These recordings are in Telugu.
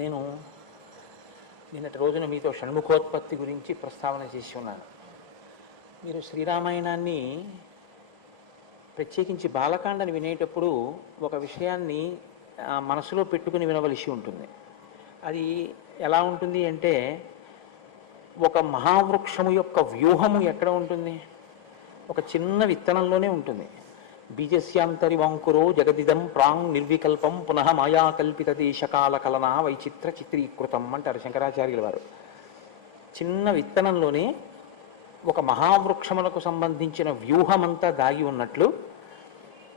నేను నిన్నటి రోజున మీతో షణ్ముఖోత్పత్తి గురించి ప్రస్తావన చేసి ఉన్నాను. మీరు శ్రీరామాయణాన్ని ప్రత్యేకించి బాలకాండని వినేటప్పుడు ఒక విషయాన్ని మనసులో పెట్టుకుని వినవలసి ఉంటుంది. అది ఎలా ఉంటుంది అంటే, ఒక మహావృక్షము యొక్క వ్యూహము ఎక్కడ ఉంటుంది? ఒక చిన్న విత్తనంలోనే ఉంటుంది. బీజస్యాంతరి వంకురో జగదిదం ప్రాంగ్ నిర్వికల్పం పునః మాయాకల్పిత దేశకాల కలనా వైచిత్ర చిత్రీకృతం అంటారు శంకరాచార్యుల వారు. చిన్న విత్తనంలోనే ఒక మహావృక్షములకు సంబంధించిన వ్యూహమంతా దాగి ఉన్నట్లు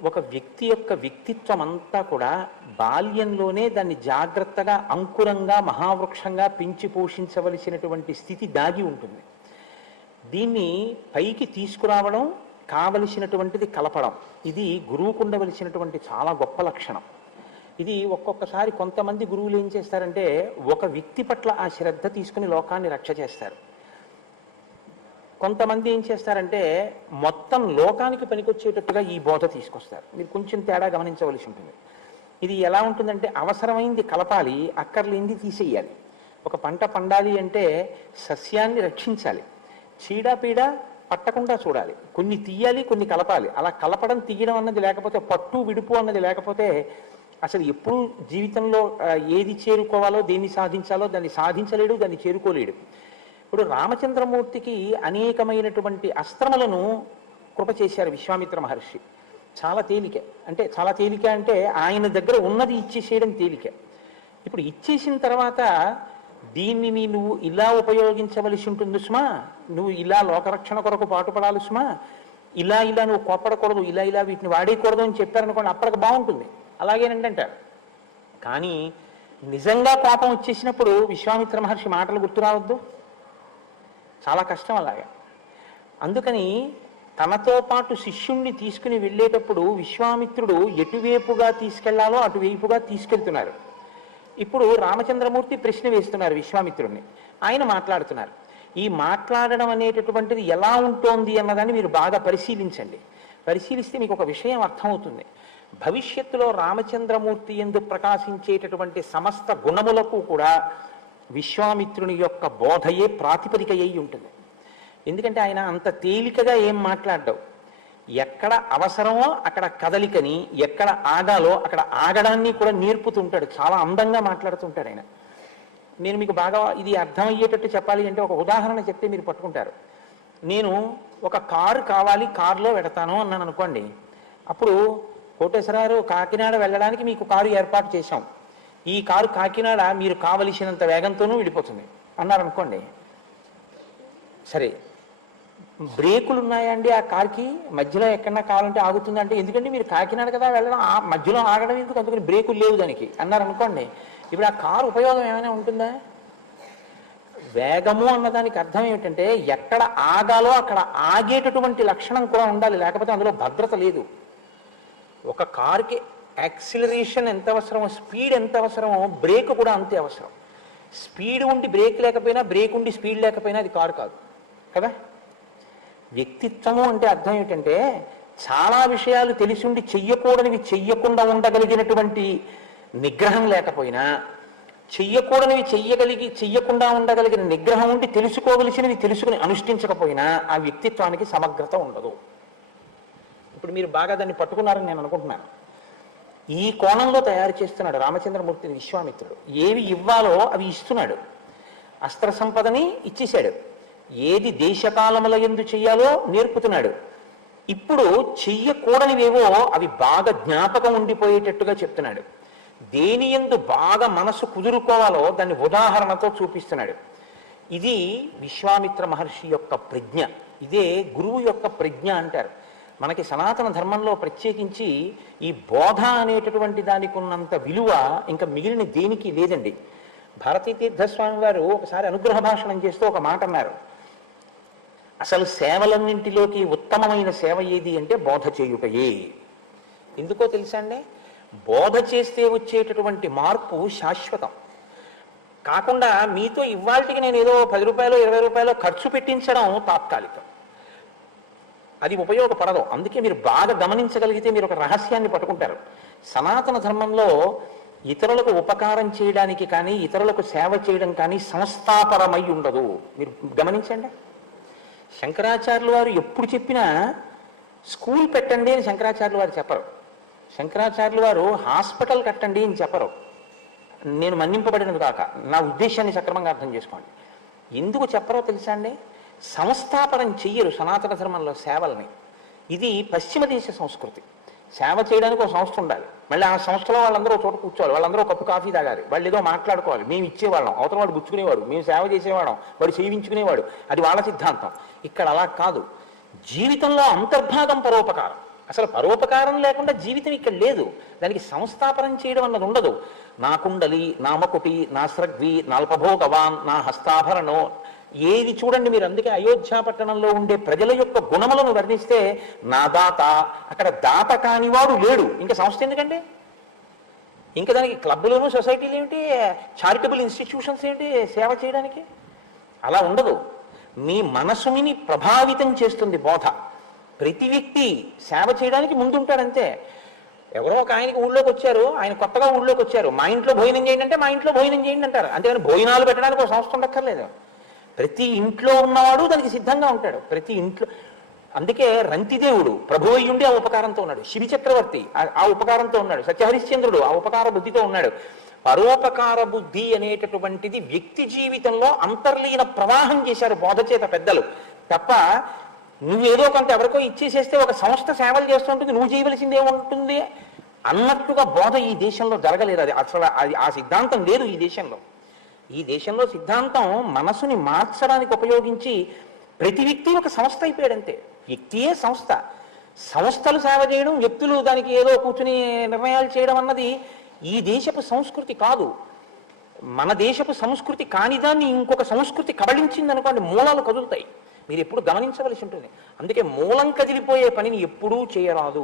ఒక వ్యక్తి యొక్క వ్యక్తిత్వం అంతా కూడా బాల్యంలోనే దాన్ని జాగ్రత్తగా అంకురంగా మహావృక్షంగా పెంచి పోషించవలసినటువంటి స్థితి దాగి ఉంటుంది. దీన్ని పైకి తీసుకురావడం, కావలసినటువంటిది కలపడం, ఇది గురువుకు ఉండవలసినటువంటి చాలా గొప్ప లక్షణం. ఇది ఒక్కొక్కసారి కొంతమంది గురువులు ఏం చేస్తారంటే, ఒక వ్యక్తి పట్ల ఆ శ్రద్ధ తీసుకుని లోకాన్ని రక్ష చేస్తారు. కొంతమంది ఏం చేస్తారంటే, మొత్తం లోకానికి పనికొచ్చేటట్టుగా ఈ బోధ తీసుకొస్తారు. మీరు కొంచెం తేడా గమనించవలసి ఉంటుంది. ఇది ఎలా ఉంటుందంటే, అవసరమైంది కలపాలి, అక్కర్లేంది తీసేయాలి. ఒక పంట పండాలి అంటే సస్యాన్ని రక్షించాలి, చీడపీడ పట్టకుండా చూడాలి, కొన్ని తీయాలి, కొన్ని కలపాలి. అలా కలపడం తీయడం అన్నది లేకపోతే, పట్టు విడుపు అన్నది లేకపోతే అసలు ఎప్పుడు జీవితంలో ఏది చేరుకోవాలో, దేన్ని సాధించాలో దాన్ని సాధించలేడు, దాన్ని చేరుకోలేడు. ఇప్పుడు రామచంద్రమూర్తికి అనేకమైనటువంటి అస్త్రములను కృప చేశారు విశ్వామిత్ర మహర్షి. చాలా తేలిక అంటే ఆయన దగ్గర ఉన్నది ఇచ్చేసేయడం తేలిక. ఇప్పుడు ఇచ్చేసిన తర్వాత దీనిని నువ్వు ఇలా ఉపయోగించవలసి ఉంటుంది సుమా, నువ్వు ఇలా లోకరక్షణ కొరకు పాటుపడాలి సుమా, ఇలా నువ్వు కోపడకూడదు, ఇలా వీటిని వాడేయకూడదు అని చెప్పారనుకోండి, అప్పటికి బాగుంటుంది, అలాగేనండి అంటారు. కానీ నిజంగా కోపం వచ్చేసినప్పుడు విశ్వామిత్ర మహర్షి మాటలు గుర్తు రావద్దు, చాలా కష్టం అలాగా. అందుకని తనతో పాటు శిష్యుణ్ణి తీసుకుని వెళ్ళేటప్పుడు విశ్వామిత్రుడు ఎటువైపుగా తీసుకెళ్లాలో అటువైపుగా తీసుకెళ్తున్నారు. ఇప్పుడు రామచంద్రమూర్తి ప్రశ్న వేస్తున్నారు విశ్వామిత్రుడిని, ఆయన మాట్లాడుతున్నారు. ఈ మాట్లాడడం అనేటటువంటిది ఎలా ఉంటోంది అన్నదాన్ని మీరు బాగా పరిశీలించండి. పరిశీలిస్తే మీకు ఒక విషయం అర్థమవుతుంది. భవిష్యత్తులో రామచంద్రమూర్తి యందు ప్రకాశించేటటువంటి సమస్త గుణములకు కూడా విశ్వామిత్రుని యొక్క బోధయే ప్రాతిపదిక అయి ఉంటుంది. ఎందుకంటే ఆయన అంత తేలికగా ఏం మాట్లాడ్డావు, ఎక్కడ అవసరమో అక్కడ కదలికని, ఎక్కడ ఆగాలో అక్కడ ఆగడాన్ని కూడా నేర్పుతుంటాడు. చాలా అందంగా మాట్లాడుతుంటాడు ఆయన. నేను మీకు బాగా ఇది అర్థమయ్యేటట్టు చెప్పాలి అంటే ఒక ఉదాహరణ చెప్తే మీరు పట్టుకుంటారు. నేను ఒక కారు కావాలి, కారులో పెడతాను అన్నాను అనుకోండి. అప్పుడు కోటేశ్వరరావు కాకినాడ వెళ్ళడానికి మీకు కారు ఏర్పాటు చేశాం, ఈ కారు కాకినాడ మీరు కావలసినంత వేగంతోనూ వెళ్ళిపోతుంది అన్నారు అనుకోండి. సరే, బ్రేకులు ఉన్నాయండి ఆ కార్కి, మధ్యలో ఎక్కడన్నా కావాలంటే ఆగుతుంది అంటే, ఎందుకంటే మీరు కాకినాడ కదా వెళ్ళడం, ఆ మధ్యలో ఆగడం ఎందుకు, అందుకని బ్రేకులు లేవు దానికి అన్నారు అనుకోండి. ఇప్పుడు ఆ కారు ఉపయోగం ఏమైనా ఉంటుందా? వేగము అన్నదానికి అర్థం ఏమిటంటే, ఎక్కడ ఆగాలో అక్కడ ఆగేటటువంటి లక్షణం కూడా ఉండాలి, లేకపోతే అందులో భద్రత లేదు. ఒక కారుకి యాక్సిలరేషన్ ఎంత అవసరమో, స్పీడ్ ఎంత అవసరమో, బ్రేక్ కూడా అంతే అవసరం. స్పీడ్ ఉండి బ్రేక్ లేకపోయినా, బ్రేక్ ఉండి స్పీడ్ లేకపోయినా అది కారు కాదు కదా. వ్యక్తిత్వము అంటే అర్థం ఏమిటంటే, చాలా విషయాలు తెలిసి ఉండి చెయ్యకూడనివి చెయ్యకుండా ఉండగలిగినటువంటి నిగ్రహం లేకపోయినా, చెయ్యకూడనివి చెయ్యకుండా ఉండగలిగిన నిగ్రహం ఉండి తెలుసుకోవలసినవి తెలుసుకుని అనుష్ఠించకపోయినా ఆ వ్యక్తిత్వానికి సమగ్రత ఉండదు. ఇప్పుడు మీరు బాగా దాన్ని పట్టుకున్నారని నేను అనుకుంటున్నాను. ఈ కోణంలో తయారు చేస్తున్నాడు రామచంద్రమూర్తిని విశ్వామిత్రుడు. ఏవి ఇవ్వాలో అవి ఇస్తున్నాడు. అస్త్ర సంపదని ఇచ్చేశాడు, ఏది దేశకాలముల యందు చెయ్యాలో నేర్పుతున్నాడు. ఇప్పుడు చెయ్యకూడనివేవో అవి బాగా జ్ఞాపకం ఉండిపోయేటట్టుగా చెప్తున్నాడు. దేని యందు బాగా మనసు కుదురుకోవాలో దాన్ని ఉదాహరణతో చూపిస్తున్నాడు. ఇది విశ్వామిత్ర మహర్షి యొక్క ప్రజ్ఞ, ఇదే గురువు యొక్క ప్రజ్ఞ అంటారు. మనకి సనాతన ధర్మంలో ప్రత్యేకించి ఈ బోధ అనేటటువంటి దానికి ఉన్నంత విలువ ఇంకా మిగిలిన దేనికి లేదండి. భారతీ తీర్థస్వామి వారు ఒకసారి అనుగ్రహ భాషణం చేస్తూ ఒక మాట అన్నారు, అసలు సేవలన్నింటిలోకి ఉత్తమమైన సేవ ఏది అంటే బోధ చేయుటయే. ఎందుకో తెలుసా అండి, బోధ చేస్తే వచ్చేటటువంటి మార్పు శాశ్వతం కాకుండా, మీతో ఇవాళకి నేను ఏదో 10 రూపాయలు 20 రూపాయలు ఖర్చు పెట్టించడం తాత్కాలికం, అది ఉపయోగపడదు. అందుకే మీరు బాగా గమనించగలిగితే మీరు ఒక రహస్యాన్ని పట్టుకుంటారు. సనాతన ధర్మంలో ఇతరులకు ఉపకారం చేయడానికి కానీ ఇతరులకు సేవ చేయడం కానీ సంస్థాపరమై ఉండదు. మీరు గమనించండి, శంకరాచార్యులు వారు ఎప్పుడు చెప్పినా స్కూల్ పెట్టండి అని శంకరాచార్యులు వారు చెప్పరు. శంకరాచార్యులు వారు హాస్పిటల్ కట్టండి అని చెప్పరు. నేను మన్నింపబడినది కాక, నా ఉద్దేశాన్ని సక్రమంగా అర్థం చేసుకోండి. ఎందుకు చెప్పరో తెలుసా అండి? సంస్థాపనం చెయ్యరు సనాతన ధర్మంలో సేవల్ని. ఇది పశ్చిమ దేశ సంస్కృతి. సేవ చేయడానికి ఒక సంస్థ ఉండాలి, మళ్ళీ ఆ సంస్థలో వాళ్ళందరూ చోట కూర్చోవాలి, వాళ్ళందరూ కప్పు కాఫీ తాగాలి, వాళ్ళు ఏదో మాట్లాడుకోవాలి, మేము ఇచ్చేవాళ్ళం, అవతల వాడు గుచ్చుకునేవాడు, మేము సేవ చేసేవాళ్ళం, వాడు సేవించుకునేవాడు, అది వాళ్ళ సిద్ధాంతం. ఇక్కడ అలా కాదు. జీవితంలో అంతర్భాగం పరోపకారం. అసలు పరోపకారం లేకుండా జీవితం ఇక్కడ లేదు. దానికి సంస్థాపనం చేయడం అన్నది ఉండదు. నా కుండలి, నా మకుటి, నా స్రగ్వి, నాల్పభోగవాన్, నా హస్తాభరణం, ఏది చూడండి మీరు. అందుకే అయోధ్య పట్టణంలో ఉండే ప్రజల యొక్క గుణములను వర్ణిస్తే నా దాత, అక్కడ దాత కానివాడు లేడు. ఇంకా సంస్థ ఎందుకండి? ఇంకా దానికి క్లబ్లోను సొసైటీలు ఏమిటి, చారిటబుల్ ఇన్స్టిట్యూషన్స్ ఏమిటి సేవ చేయడానికి? అలా ఉండదు. మీ మనసుని ప్రభావితం చేస్తుంది బోధ. ప్రతి వ్యక్తి సేవ చేయడానికి ముందుంటాడంతే. ఎవరో ఒక ఆయనకి ఊళ్ళోకి వచ్చారు, ఆయన కొత్తగా ఊళ్ళోకి వచ్చారు, మా ఇంట్లో భోజనం చేయండి అంటే మా ఇంట్లో భోజనం చేయండి అంటారు. అంతేగాని భోజనాలు పెట్టడానికి ఒక సంస్థ ఉండక్కర్లేదు. ప్రతి ఇంట్లో ఉన్నవాడు దానికి సిద్ధంగా ఉంటాడు. ప్రతి ఇంట్లో. అందుకే రంతిదేవుడు ప్రభు అయ్యుండి ఆ ఉపకారంతో ఉన్నాడు, శివి చక్రవర్తి ఆ ఉపకారంతో ఉన్నాడు, సత్యహరిశ్చంద్రుడు ఆ ఉపకార బుద్ధితో ఉన్నాడు. పరోపకార బుద్ధి అనేటటువంటిది వ్యక్తి జీవితంలో అంతర్లీన ప్రవాహం చేశారు బోధ చేత పెద్దలు. తప్ప నువ్వేదో కొంత ఎవరికో ఇచ్చేసేస్తే ఒక సంస్థ సేవలు చేస్తుంటుంది, నువ్వు చేయవలసింది ఏముంటుంది అన్నట్టుగా బోధ ఈ దేశంలో జరగలేదు. అది అసలు ఆ సిద్ధాంతం లేదు ఈ దేశంలో. ఈ దేశంలో సిద్ధాంతం మనసుని మార్చడానికి ఉపయోగించి ప్రతి వ్యక్తి ఒక సంస్థ అయిపోయాడంతే. వ్యక్తియే సంస్థ. సంస్థలు సేవ చేయడం, వ్యక్తులు దానికి ఏదో కూర్చుని నిర్ణయాలు చేయడం అన్నది ఈ దేశపు సంస్కృతి కాదు. మన దేశపు సంస్కృతి కానిదాన్ని ఇంకొక సంస్కృతి కబళించింది అనుకోండి, మూలాలు కదులుతాయి. మీరు ఎప్పుడు గమనించవలసి ఉంటుంది. అందుకే మూలం కదిలిపోయే పనిని ఎప్పుడూ చేయరాదు.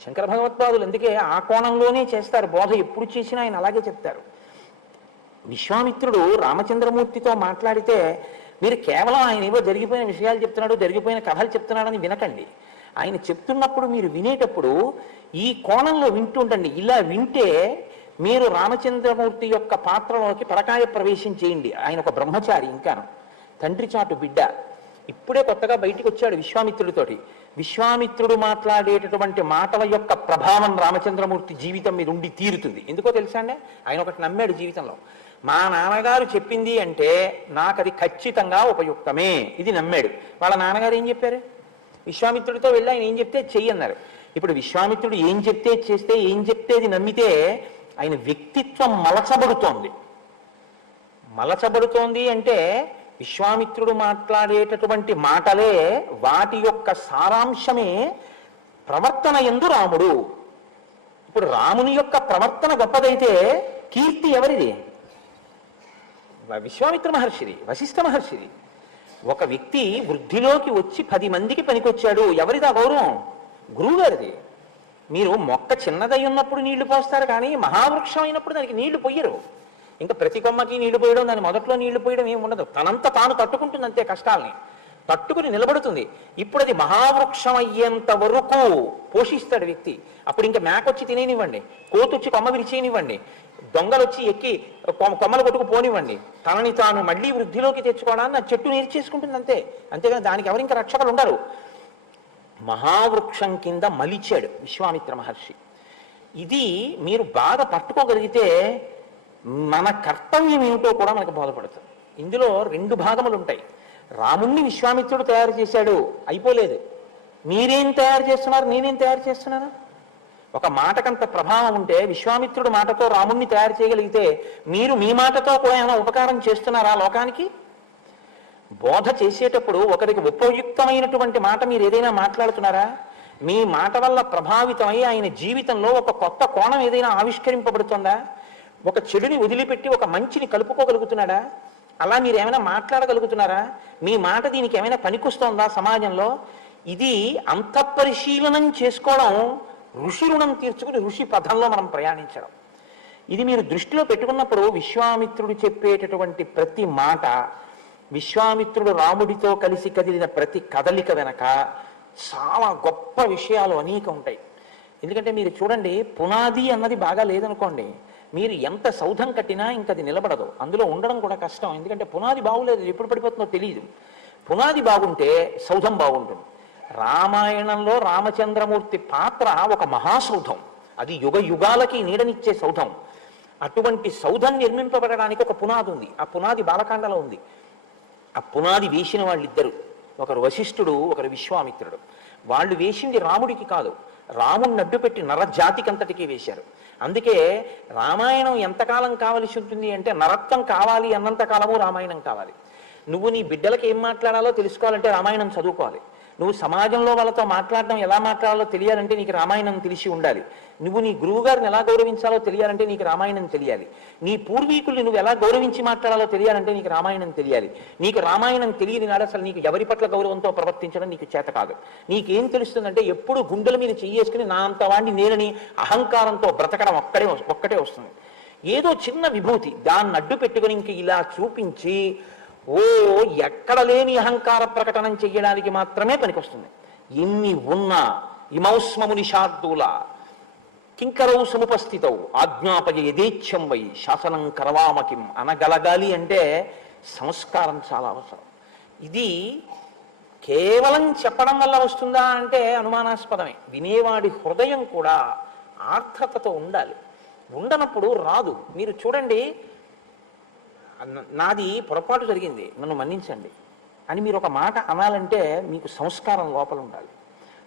శంకర భగవత్పాదులు అందుకే ఆ కోణంలోనే చేస్తారు. బోధ ఎప్పుడు చేసినా ఆయన అలాగే చెప్తారు. విశ్వామిత్రుడు రామచంద్రమూర్తితో మాట్లాడితే మీరు కేవలం ఆయన ఏవో జరిగిపోయిన విషయాలు చెప్తున్నాడు, జరిగిపోయిన కథలు చెప్తున్నాడని వినకండి. ఆయన చెప్తున్నప్పుడు మీరు వినేటప్పుడు ఈ కోణంలో వింటుండండి. ఇలా వింటే మీరు రామచంద్రమూర్తి యొక్క పాత్రలోకి పరకాయ ప్రవేశం చేయండి. ఆయన ఒక బ్రహ్మచారి, ఇంకాను తండ్రి చాటు బిడ్డ, ఇప్పుడే కొత్తగా బయటికి వచ్చాడు విశ్వామిత్రుడితోటి. విశ్వామిత్రుడు మాట్లాడేటటువంటి మాటల యొక్క ప్రభావం రామచంద్రమూర్తి జీవితం మీద ఉండి తీరుతుంది. ఎందుకో తెలుసా అండి? ఆయన ఒకటి నమ్మాడు జీవితంలో, మా నాన్నగారు చెప్పింది అంటే నాకు అది ఖచ్చితంగా ఉపయుక్తమే, ఇది నమ్మాడు. వాళ్ళ నాన్నగారు ఏం చెప్పారు? విశ్వామిత్రుడితో వెళ్ళి ఆయన ఏం చెప్తే చెయ్యి అన్నారు. ఇప్పుడు విశ్వామిత్రుడు ఏం చెప్తే చేస్తే, ఏం చెప్తే అది నమ్మితే ఆయన వ్యక్తిత్వం మలచబడుతోంది. మలచబడుతోంది అంటే విశ్వామిత్రుడు మాట్లాడేటటువంటి మాటలే, వాటి యొక్క సారాంశమే ప్రవర్తన యందు రాముడు. ఇప్పుడు రాముని యొక్క ప్రవర్తన గొప్పదైతే కీర్తి ఎవరిది? విశ్వామిత్ర మహర్షిది, వశిష్ఠ మహర్షిది. ఒక వ్యక్తి వృద్ధిలోకి వచ్చి 10 మందికి పనికొచ్చాడు, ఎవరిదా గౌరవం? గురువు గారిది. మీరు మొక్క చిన్నదై ఉన్నప్పుడు నీళ్లు పోస్తారు, కానీ మహావృక్షం అయినప్పుడు దానికి నీళ్లు పొయ్యరు. ఇంకా ప్రతి కొమ్మకి నీళ్లు పోయడం, దాని మొదట్లో నీళ్లు పోయడం ఏమి ఉండదు. తనంతా తాను తట్టుకుంటుంది అంతే, కష్టాలని తట్టుకుని నిలబడుతుంది. ఇప్పుడు అది మహావృక్షం అయ్యేంత వరకు పోషిస్తాడు వ్యక్తి. అప్పుడు ఇంకా మేకొచ్చి తినేనివ్వండి, కోతొచ్చి కొమ్మ విరిచేయనివ్వండి, దొంగలు వచ్చి ఎక్కి కొమ్మలు కొట్టుకు పోనివ్వండి, తనని తాను మళ్ళీ వృద్ధిలోకి తెచ్చుకోవడాన్ని ఆ చెట్టు నేర్చేసుకుంటుంది అంతే. అంతేగాని దానికి ఎవరు ఇంకా రక్షకులు ఉండరు. మహావృక్షం కింద మలిచాడు విశ్వామిత్ర మహర్షి. ఇది మీరు బాగా పట్టుకోగలిగితే మన కర్తవ్యం ఏమిటో కూడా మనకు బోధపడుతుంది. ఇందులో 2 భాగములు ఉంటాయి. రాముణ్ణి విశ్వామిత్రుడు తయారు చేశాడు, అయిపోలేదు. మీరేం తయారు చేస్తున్నారు, నేనేం తయారు చేస్తున్నాను? ఒక మాటకంత ప్రభావం ఉంటే విశ్వామిత్రుడు మాటతో రాముణ్ణి తయారు చేయగలిగితే మీరు మీ మాటతో కూడా ఏమైనా ఉపకారం చేస్తున్నారా లోకానికి? బోధ చేసేటప్పుడు ఒకరికి ఉపయుక్తమైనటువంటి మాట మీరు ఏదైనా మాట్లాడుతున్నారా? మీ మాట వల్ల ప్రభావితమై ఆయన జీవితంలో ఒక కొత్త కోణం ఏదైనా ఆవిష్కరింపబడుతుందా? ఒక చెడుని వదిలిపెట్టి ఒక మంచిని కలుపుకోగలుగుతున్నాడా? అలా మీరు ఏమైనా మాట్లాడగలుగుతున్నారా? మీ మాట దీనికి ఏమైనా పనికొస్తోందా సమాజంలో? ఇది అంతఃపరిశీలనం చేసుకోవడం, ఋషి రుణం తీర్చుకుని ఋషి పథంలో మనం ప్రయాణించడం. ఇది మీరు దృష్టిలో పెట్టుకున్నప్పుడు విశ్వామిత్రుడు చెప్పేటటువంటి ప్రతి మాట, విశ్వామిత్రుడు రాముడితో కలిసి కదిలిన ప్రతి కదలిక వెనక చాలా గొప్ప విషయాలు అనేక ఉంటాయి. ఎందుకంటే మీరు చూడండి, పునాది అన్నది బాగా లేదనుకోండి, మీరు ఎంత సౌధం కట్టినా ఇంక అది నిలబడదు, అందులో ఉండడం కూడా కష్టం. ఎందుకంటే పునాది బాగులేదు, ఎప్పుడు పడిపోతుందో తెలియదు. పునాది బాగుంటే సౌధం బాగుంటుంది. రామాయణంలో రామచంద్రమూర్తి పాత్ర ఒక మహాసౌధం, అది యుగ యుగాలకి నీడనిచ్చే సౌధం. అటువంటి సౌధం నిర్మింపబడడానికి ఒక పునాది ఉంది. ఆ పునాది బాలకాండలో ఉంది. ఆ పునాది వేసిన వాళ్ళిద్దరు, ఒకరు వశిష్ఠుడు, ఒకరు విశ్వామిత్రుడు. వాళ్ళు వేసింది రాముడికి కాదు, రాముడిని అడ్డుపెట్టి నరజాతికంతటికీ వేశారు. అందుకే రామాయణం ఎంతకాలం కావలసి ఉంటుంది అంటే, నరత్వం కావాలి అన్నంత కాలము రామాయణం కావాలి. నువ్వు నీ బిడ్డలకు ఏం మాట్లాడాలో తెలుసుకోవాలంటే రామాయణం చదువుకోవాలి. నువ్వు సమాజంలో వాళ్ళతో మాట్లాడడం ఎలా మాట్లాడాలో తెలియాలంటే నీకు రామాయణం తెలిసి ఉండాలి. నువ్వు నీ గురువు గారిని ఎలా గౌరవించాలో తెలియాలంటే నీకు రామాయణం తెలియాలి. నీ పూర్వీకుల్ని నువ్వు ఎలా గౌరవించి మాట్లాడాలో తెలియాలంటే నీకు రామాయణం తెలియాలి. నీకు రామాయణం తెలియని నాడు అసలు నీకు ఎవరి పట్ల గౌరవంతో ప్రవర్తించడం నీకు చేత కాదు. నీకేం తెలుస్తుందంటే ఎప్పుడు గుండెల మీద చెయ్యేసుకుని నా అంత వాడిని నేనని అహంకారంతో బ్రతకడం ఒక్కటే వస్తుంది. ఏదో చిన్న విభూతి దాన్ని అడ్డు పెట్టుకుని ఇంక ఇలా చూపించి ఎక్కడ లేని అహంకార ప్రకటనం చెయ్యడానికి మాత్రమే పనికొస్తుంది. ఎన్ని ఉన్నా ఇమౌస్మముని శార్దూల కింకరౌ సముపస్థితౌ ఆజ్ఞాపయ యథేచ్ఛం వై శాసనం కరవామకిం అనగలగాలి అంటే సంస్కారం చాలా అవసరం. ఇది కేవలం చెప్పడం వల్ల వస్తుందా అంటే అనుమానాస్పదమే. వినేవాడి హృదయం కూడా ఆర్ద్రతతో ఉండాలి. ఉండనప్పుడు రాదు. మీరు చూడండి, నాది పొరపాటు జరిగింది, నన్ను మన్నించండి అని మీరు ఒక మాట అనాలంటే మీకు సంస్కారం లోపల ఉండాలి.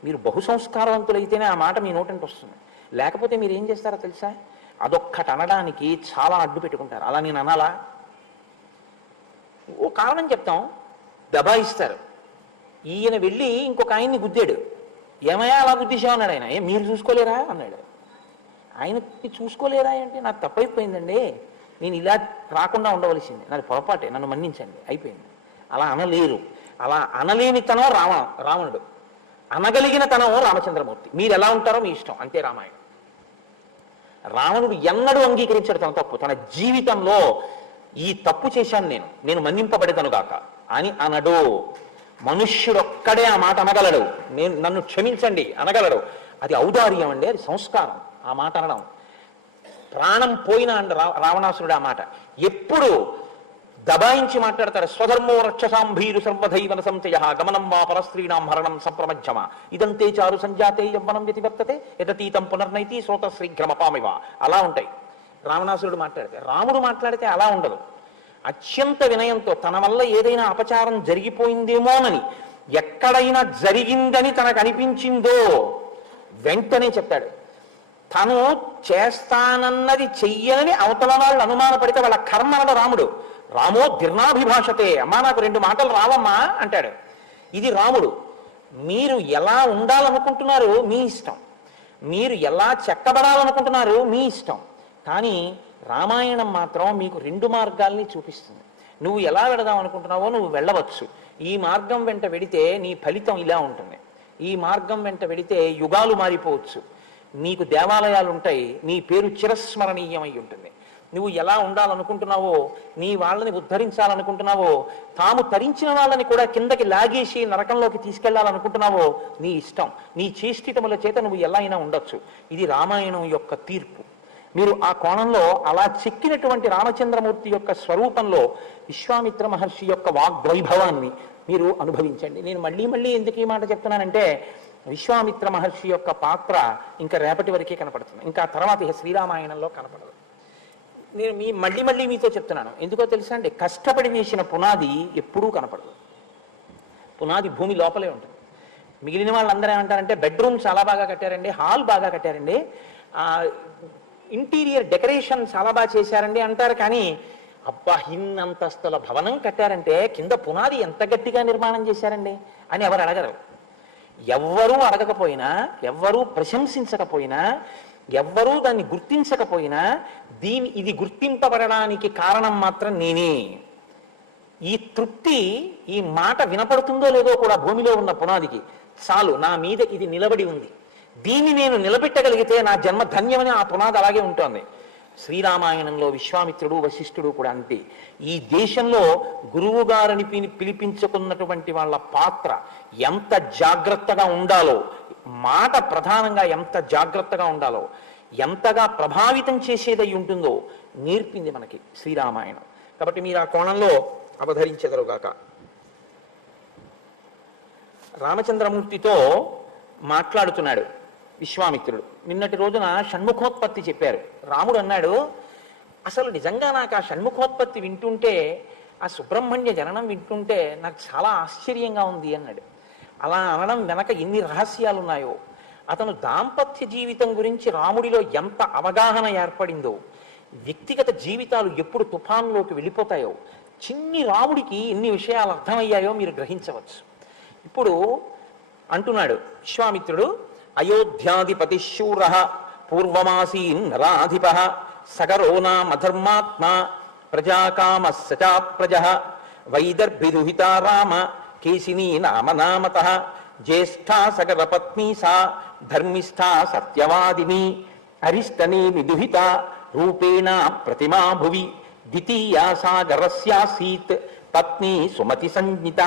మీరు బహు సంస్కారవంతులైతేనే ఆ మాట మీ నోటంటే వస్తుంది. లేకపోతే మీరు ఏం చేస్తారో తెలుసా, అదొక్కటి అనడానికి చాలా అడ్డు పెట్టుకుంటారు. అలా నేను అనాలా, ఓ కారణం చెప్తాం, దబాయిస్తారు. ఈయన వెళ్ళి ఇంకొక ఆయన్ని గుద్దాడు. ఏమయ్యా అలా గుద్దేశావు అన్నాడు ఆయన. మీరు చూసుకోలేరా అన్నాడు. ఆయనకి చూసుకోలేరా అంటే నాకు తప్పైపోయిందండి, నేను ఇలా రాకుండా ఉండవలసింది, నాది పొరపాటే, నన్ను మన్నించండి, అయిపోయింది. అలా అనలేరు. అలా అనలేని తనం రావణుడు, అనగలిగిన తనం రామచంద్రమూర్తి. మీరు ఎలా ఉంటారో మీ ఇష్టం, అంతే రామాయణం. రావణుడు ఎన్నడూ అంగీకరించాడు తన తప్పు. తన జీవితంలో ఈ తప్పు చేశాను నేను మన్నింపబడేదనుగాక అని అనడు. మనుష్యుడొక్కడే ఆ మాట అనగలడు, నన్ను క్షమించండి అనగలడు. అది ఔదార్యం అండి, అది సంస్కారం. ఆ మాట అనడం ప్రాణం పోయిన రావణాసురుడు ఆ మాట ఎప్పుడు దబాయించి మాట్లాడతారు. స్వధర్మో రక్షసాంభీరు సర్వధైవన సంచయ గమనం వా పరస్త్రీణాం హరణం సప్రమజ్జమ ఇదంతే చారు సంజాతే యవ్వనం వ్యతివర్తతే యతతీతం పునర్నైతి శ్రోత శ్రీఘ్రమపామివ. అలా ఉంటాయి రావణాసురుడు మాట్లాడితే. రాముడు మాట్లాడితే అలా ఉండదు. అత్యంత వినయంతో తన వల్ల ఏదైనా అపచారం జరిగిపోయిందేమోనని, ఎక్కడైనా జరిగిందని తనకు అనిపించిందో వెంటనే చెప్తాడు. తను చేస్తానన్నది చెయ్యనని అవతల వాళ్ళు అనుమానపడితే వాళ్ళ కర్మ అనడు రాముడు. రామో దిర్నాభిభాషతే, అమ్మా నాకు 2 మాటలు రావమ్మా అంటాడు. ఇది రాముడు. మీరు ఎలా ఉండాలనుకుంటున్నారు మీ ఇష్టం, మీరు ఎలా చెక్కబడాలనుకుంటున్నారు మీ ఇష్టం. కానీ రామాయణం మాత్రం మీకు 2 మార్గాల్ని చూపిస్తుంది. నువ్వు ఎలా వెళదాం అనుకుంటున్నావో నువ్వు వెళ్ళవచ్చు. ఈ మార్గం వెంట వెడితే నీ ఫలితం ఇలా ఉంటుంది, ఈ మార్గం వెంట వెడితే యుగాలు మారిపోవచ్చు, నీకు దేవాలయాలు ఉంటాయి, నీ పేరు చిరస్మరణీయమై ఉంటుంది. నువ్వు ఎలా ఉండాలనుకుంటున్నావో, నీ వాళ్ళని ఉద్ధరించాలనుకుంటున్నావో, తాము తరించిన వాళ్ళని కూడా కిందకి లాగేసి నరకంలోకి తీసుకెళ్లాలనుకుంటున్నావో నీ ఇష్టం. నీ చేష్టితముల చేత నువ్వు ఎలా అయినా ఉండొచ్చు. ఇది రామాయణం యొక్క తీర్పు. మీరు ఆ కోణంలో అలా చెక్కినటువంటి రామచంద్రమూర్తి యొక్క స్వరూపంలో విశ్వామిత్ర మహర్షి యొక్క వాగ్వైభవాన్ని మీరు అనుభవించండి. నేను మళ్ళీ ఎందుకు ఈ మాట చెప్తున్నానంటే, విశ్వామిత్ర మహర్షి యొక్క పాత్ర ఇంకా రేపటి వరకే కనపడుతుంది, ఇంకా తర్వాత ఇక శ్రీరామాయణంలో కనపడదు. నేను మళ్ళీ మీతో చెప్తున్నాను, ఎందుకో తెలుసా అండి, కష్టపడి వేసిన పునాది ఎప్పుడూ కనపడదు. పునాది భూమి లోపలే ఉంటుంది. మిగిలిన వాళ్ళందరూ ఏమంటారంటే బెడ్రూమ్ చాలా బాగా కట్టారండి, హాల్ బాగా కట్టారండి, ఇంటీరియర్ డెకరేషన్ చాలా బాగా చేశారండి అంటారు. కానీ అబ్బా ఇన్నంతస్తుల భవనం కట్టారంటే కింద పునాది ఎంత గట్టిగా నిర్మాణం చేశారండి అని ఎవరు అడగరు. ఎవ్వరూ అడగకపోయినా, ఎవ్వరూ ప్రశంసించకపోయినా, ఎవ్వరూ దాన్ని గుర్తించకపోయినా ఇది గుర్తింపబడడానికి కారణం మాత్రం నేనే. ఈ తృప్తి, ఈ మాట వినపడుతుందో లేదో కూడా భూమిలో ఉన్న పునాదికి చాలు, నా మీద ఇది నిలబడి ఉంది, దీన్ని నేను నిలబెట్టగలిగితే నా జన్మ ధన్యమని ఆ పునాది అలాగే ఉంటుంది. శ్రీరామాయణంలో విశ్వామిత్రుడు వశిష్ఠుడు కూడా అంతే. ఈ దేశంలో గురువు గారిని పిలిపించుకున్నటువంటి వాళ్ళ పాత్ర ఎంత జాగ్రత్తగా ఉండాలో, మాట ప్రధానంగా ఎంత జాగ్రత్తగా ఉండాలో, ఎంతగా ప్రభావితం చేసేదై ఉంటుందో నేర్పింది మనకి శ్రీరామాయణం. కాబట్టి మీరు ఆ కోణంలో అవధరించెదరుగాక. రామచంద్రమూర్తితో మాట్లాడుతున్నాడు విశ్వామిత్రుడు. నిన్నటి రోజున షణ్ముఖోత్పత్తి చెప్పారు. రాముడు అన్నాడు, అసలు నిజంగా నాకు ఆ షణ్ముఖోత్పత్తి వింటుంటే, ఆ సుబ్రహ్మణ్య జననం వింటుంటే నాకు చాలా ఆశ్చర్యంగా ఉంది అన్నాడు. అలా అనడం వెనక ఎన్ని రహస్యాలు ఉన్నాయో, అతను దాంపత్య జీవితం గురించి రాముడిలో ఎంత అవగాహన ఏర్పడిందో, వ్యక్తిగత జీవితాలు ఎప్పుడు తుఫాన్లోకి వెళ్ళిపోతాయో, చిన్ని రాముడికి ఎన్ని విషయాలు అర్థమయ్యాయో మీరు గ్రహించవచ్చు. ఇప్పుడు అంటున్నాడు విశ్వామిత్రుడు, అయోధ్యాధిపతి శూర పూర్వమాసీన్ నరాధిప సగరో నామధర్మాత్మ ప్రజాకామ సచా ప్రజ వైదర్భిదుహిత రామ కేశినీ నామనామత జ్యేష్ఠా సగరపత్నీ సా ధర్మిష్ఠా సత్యవాదిని అరిష్టనీ విదుహిత రూపేణ ప్రతిమా భువి ద్వితీయా సాగరస్యాసీత్ పత్ని సుమతి సంజ్ఞిత.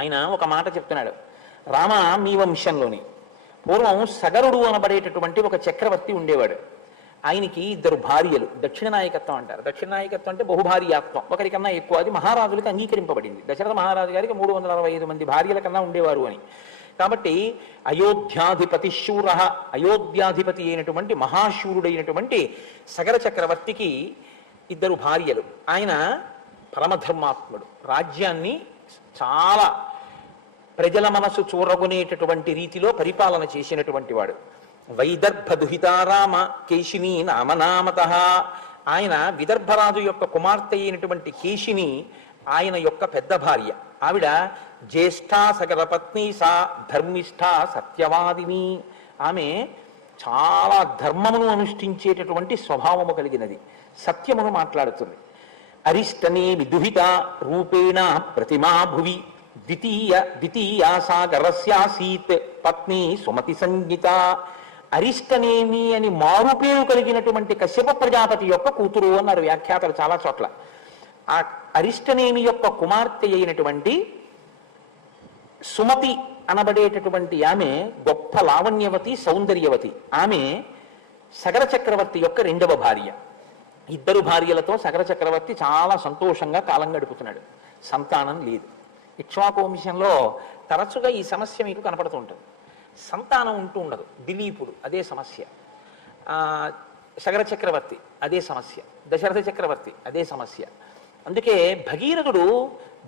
ఆయన ఒక మాట చెప్తున్నాడు. రామ, మీ వంశంలోని పూర్వం సగరుడు అనబడేటటువంటి ఒక చక్రవర్తి ఉండేవాడు. ఆయనకి 2 భార్యలు. దక్షిణ నాయకత్వం అంటారు. దక్షిణ నాయకత్వం అంటే బహుభార్యాత్వం, ఒకరికన్నా ఎక్కువ. అది మహారాజులకు అంగీకరింపబడింది. దశరథ మహారాజు గారికి 365 మంది భార్యల కన్నా ఉండేవారు అని. కాబట్టి అయోధ్యాధిపతి శూర, అయోధ్యాధిపతి అయినటువంటి మహాశూరుడైనటువంటి సగర చక్రవర్తికి 2 భార్యలు. ఆయన పరమధర్మాత్ముడు. రాజ్యాన్ని చాలా ప్రజల మనసు చూరగొనేటటువంటి రీతిలో పరిపాలన చేసినటువంటి వాడు. వైదర్భదుహితారామ కేశిని నామనామత. ఆయన విదర్భరాజు యొక్క కుమార్తె అయినటువంటి కేశిని ఆయన యొక్క పెద్ద భార్య. ఆవిడ జ్యేష్ఠా సగరపత్ని సా ధర్మిష్ఠా సత్యవాదిని. ఆమె చాలా ధర్మమును అనుష్ఠించేటటువంటి స్వభావము కలిగినది, సత్యమును మాట్లాడుతుంది. విదుహిత రూపేణ ప్రతిమా భువి ద్వితీయా సాగరస్యాసీత్ పత్ని సుమతి సంజ్ఞిత. అరిష్టనేమి అని మారుపేరు కలిగినటువంటి కశ్యప ప్రజాపతి యొక్క కూతురు అన్నారు వ్యాఖ్యాతలు చాలా చోట్ల. ఆ అరిష్టనేమి యొక్క కుమార్తె అయినటువంటి సుమతి అనబడేటటువంటి ఆమె గొప్ప లావణ్యవతి, సౌందర్యవతి. ఆమె సగర చక్రవర్తి యొక్క 2వ భార్య. 2 భార్యలతో సగర చక్రవర్తి చాలా సంతోషంగా కాలం గడుపుతున్నాడు. సంతానం లేదు. ఇక్ష్వాకు వంశంలో తరచుగా ఈ సమస్య మీకు కనపడుతూ ఉంటుంది. సంతానం ఉంటూ ఉండదు. దిలీపుడు అదే సమస్య, సగర చక్రవర్తి అదే సమస్య, దశరథ చక్రవర్తి అదే సమస్య. అందుకే భగీరథుడు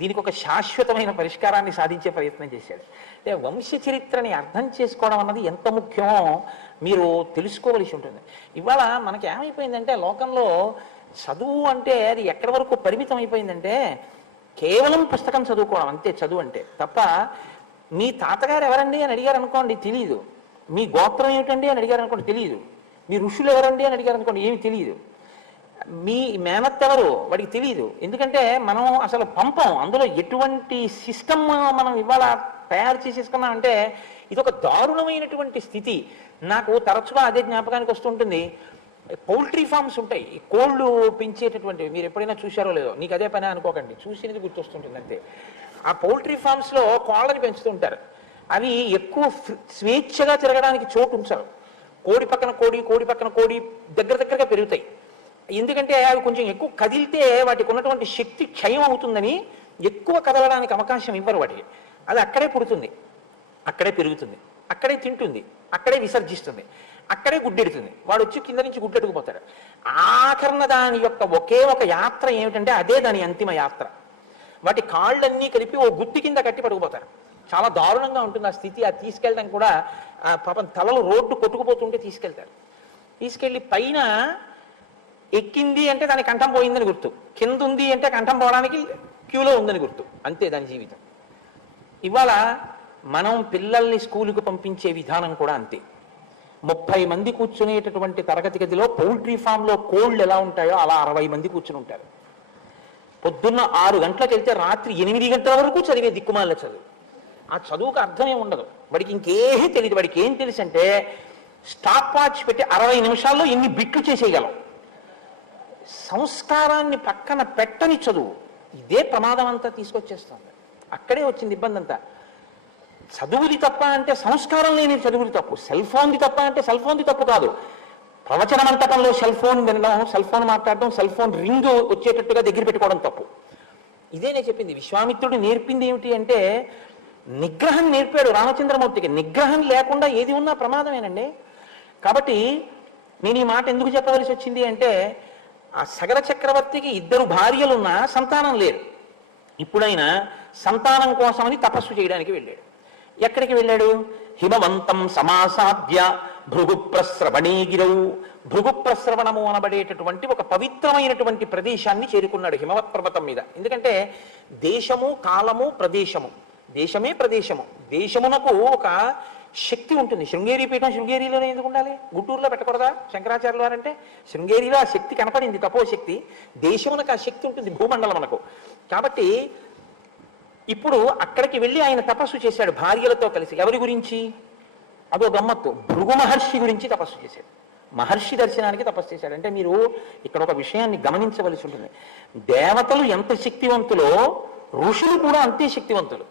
దీనికి ఒక శాశ్వతమైన పరిష్కారాన్ని సాధించే ప్రయత్నం చేశాడు. అంటే వంశ చరిత్రని అర్థం చేసుకోవడం అన్నది ఎంత ముఖ్యమో మీరు తెలుసుకోవలసి ఉంటుంది. ఇవాళ మనకి ఏమైపోయిందంటే, లోకంలో చదువు అంటే అది ఎక్కడి వరకు పరిమితం అయిపోయిందంటే, కేవలం పుస్తకం చదువుకోవడం అంతే చదువు అంటే. తప్ప మీ తాతగారు ఎవరండి అని అడిగారు అనుకోండి తెలియదు, మీ గోత్రం ఏమిటండి అని అడిగారు అనుకోండి తెలియదు, మీ ఋషులు ఎవరండి అని అడిగారు అనుకోండి ఏమి తెలియదు, మీ మేనత్ ఎవరు వాడికి తెలియదు. ఎందుకంటే మనం అసలు పంపం. అందులో ఎటువంటి సిస్టమ్ మనం ఇవాళ తయారు చేసేసుకున్నాం అంటే ఇది ఒక దారుణమైనటువంటి స్థితి. నాకు తరచుగా అదే జ్ఞాపకానికి వస్తుంటుంది. పౌల్ట్రీ ఫార్మ్స్ ఉంటాయి, కోళ్ళు పెంచేటటువంటివి. మీరు ఎప్పుడైనా చూశారో లేదో, నీకు అదే పని అనుకోకండి, చూసినది గుర్తొస్తుంటుంది అంతే. ఆ పౌల్ట్రీ ఫార్మ్స్లో కోళ్ళని పెంచుతుంటారు. అవి ఎక్కువ స్వేచ్ఛగా తిరగడానికి చోటు ఉంచారు. కోడి పక్కన కోడి, కోడి పక్కన కోడి దగ్గరగా పెరుగుతాయి. ఎందుకంటే అవి కొంచెం ఎక్కువ కదిలితే వాటికి ఉన్నటువంటి శక్తి క్షయం అవుతుందని ఎక్కువ కదలడానికి అవకాశం ఇవ్వరు వాటికి. అది అక్కడే పుడుతుంది, అక్కడే పెరుగుతుంది, అక్కడే తింటుంది, అక్కడే విసర్జిస్తుంది, అక్కడే గుడ్డెడుతుంది. వాడు వచ్చి కింద నుంచి గుడ్డెట్టుకుపోతాడు. ఆఖరణ దాని యొక్క ఒకే ఒక యాత్ర ఏమిటంటే అదే దాని అంతిమ యాత్ర. వాటి కాళ్ళన్నీ కలిపి ఓ గుత్తి కింద కట్టి పడుకుపోతారు. చాలా దారుణంగా ఉంటుంది ఆ స్థితి. అది తీసుకెళ్ళడం కూడా పాపం తలలు రోడ్డు కొట్టుకుపోతుంటే తీసుకెళ్తారు. తీసుకెళ్ళి పైన ఎక్కింది అంటే దాని కంఠం పోయిందని గుర్తు, కింద ఉంది అంటే కంఠం పోవడానికి క్యూలో ఉందని గుర్తు. అంతే దాని జీవితం. ఇవాళ మనం పిల్లల్ని స్కూలుకు పంపించే విధానం కూడా అంతే. 30 మంది కూర్చునేటటువంటి తరగతి గదిలో పౌల్ట్రీ ఫామ్లో కోళ్ళు ఎలా ఉంటాయో అలా 60 మంది కూర్చుని ఉంటారు. పొద్దున్న 6 గంటలకు వెళ్తే రాత్రి 8 గంటల వరకు చదివే దిక్కుమాల చదువు. ఆ చదువుకు అర్థమే ఉండదు. వాడికి ఇంకేమీ తెలియదు. వాడికి ఏం తెలుసు అంటే స్టాప్ వాచ్ పెట్టి 60 నిమిషాల్లో ఎన్ని బిట్లు చేసేయగలం. సంస్కారాన్ని పక్కన పెట్టని చదువు ఇదే ప్రమాదం అంతా తీసుకొచ్చేస్తుంది. అక్కడే వచ్చింది ఇబ్బంది అంతా. చదువుది తప్ప అంటే సంస్కారం లేని చదువుది తప్పు, సెల్ ఫోన్ది తప్ప అంటే సెల్ ఫోన్ది తప్పు కాదు. ప్రవచన మంటపంలో సెల్ ఫోన్ వినడం, సెల్ ఫోన్ మాట్లాడడం, సెల్ ఫోన్ రింగ్ వచ్చేటట్టుగా దగ్గర పెట్టుకోవడం తప్పు. ఇదే నేను చెప్పింది. విశ్వామిత్రుడు నేర్పింది ఏమిటి అంటే నిగ్రహం నేర్పాడు రామచంద్రమూర్తికి. నిగ్రహం లేకుండా ఏది ఉన్నా ప్రమాదమేనండి. కాబట్టి నేను ఈ మాట ఎందుకు చెప్పవలసి వచ్చింది అంటే ఆ సగర చక్రవర్తికి 2 భార్యలున్నా సంతానం లేరు. ఇప్పుడైనా సంతానం కోసమని తపస్సు చేయడానికి వెళ్ళాడు. ఎక్కడికి వెళ్ళాడు? హిమవంతం సమాసాద్య భృగు ప్రస్రవణే గిరవు. భృగు ప్రస్రవణము అనబడేటటువంటి ఒక పవిత్రమైనటువంటి ప్రదేశాన్ని చేరుకున్నాడు హిమవత్ పర్వతం మీద. ఎందుకంటే దేశము, కాలము, ప్రదేశము, దేశమే ప్రదేశము. దేశమునకు ఒక శక్తి ఉంటుంది. శృంగేరి పీఠం శృంగేరిలోనే ఎందుకు ఉండాలి? గుంటూరులో పెట్టకూడదా శంకరాచార్యుల వారంటే? శృంగేరిలో ఆ శక్తి కనపడింది, తపోశక్తి. దేశమునకు ఆ శక్తి ఉంటుంది, భూమండలమునకు. కాబట్టి ఇప్పుడు అక్కడికి వెళ్ళి ఆయన తపస్సు చేశాడు భార్యలతో కలిసి. ఎవరి గురించి? అదో గమ్మత్తు. భృగు మహర్షి గురించి తపస్సు చేశాడు. మహర్షి దర్శనానికి తపస్సు చేశాడు. అంటే మీరు ఇక్కడ ఒక విషయాన్ని గమనించవలసి ఉంటుంది. దేవతలు ఎంత శక్తివంతులో ఋషులు కూడా అంతే శక్తివంతులు.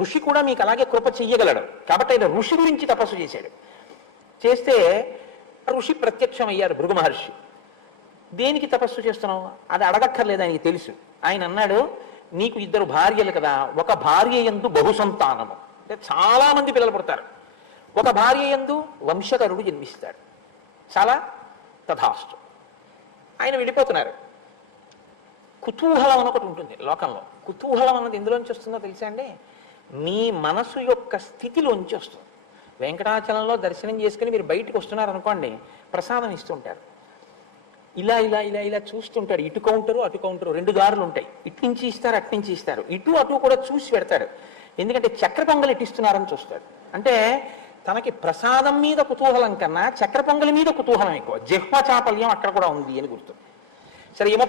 ఋషి కూడా మీకు అలాగే కృప చెయ్యగలడు. కాబట్టి ఆయన ఋషి గురించి తపస్సు చేశాడు. చేస్తే ఋషి ప్రత్యక్షమయ్యారు భృగు మహర్షి. దేనికి తపస్సు చేస్తున్నావు అది అడగక్కర్లేదు, ఆయనకి తెలుసు. ఆయన అన్నాడు, నీకు 2 భార్యలు కదా, ఒక భార్య యందు బహుసంతానము, అంటే చాలా మంది పిల్లలు పుడతారు. ఒక భార్య యందు వంశకరుడు జన్మిస్తాడు. చాలా తథాస్తు. ఆయన వెళ్ళిపోతున్నారు. కుతూహలం అని ఒకటి ఉంటుంది లోకంలో. కుతూహలం అన్నది ఎందులోంచి వస్తుందో తెలుసా అండి? మీ మనసు యొక్క స్థితిలోంచి వస్తుంది. వెంకటాచలంలో దర్శనం చేసుకుని మీరు బయటకు వస్తున్నారు అనుకోండి, ప్రసాదం ఇస్తుంటారు. ఇలా ఇలా ఇలా ఇలా చూస్తుంటాడు. ఇటు కౌంటరు అటు కౌంటరు, 2 దారులు ఉంటాయి. ఇటు నుంచి ఇస్తారు, అటు నుంచి ఇస్తారు. ఇటు అటు కూడా చూసి పెడతాడు. ఎందుకంటే చక్ర పొంగలి ఇటిస్తున్నారని చూస్తాడు. అంటే తనకి ప్రసాదం మీద కుతూహలం కన్నా చక్ర పొంగలి మీద కుతూహలం ఎక్కువ. జిహ్వ చాపల్యం అక్కడ కూడా ఉంది అని గుర్తు. సరే, ఏమో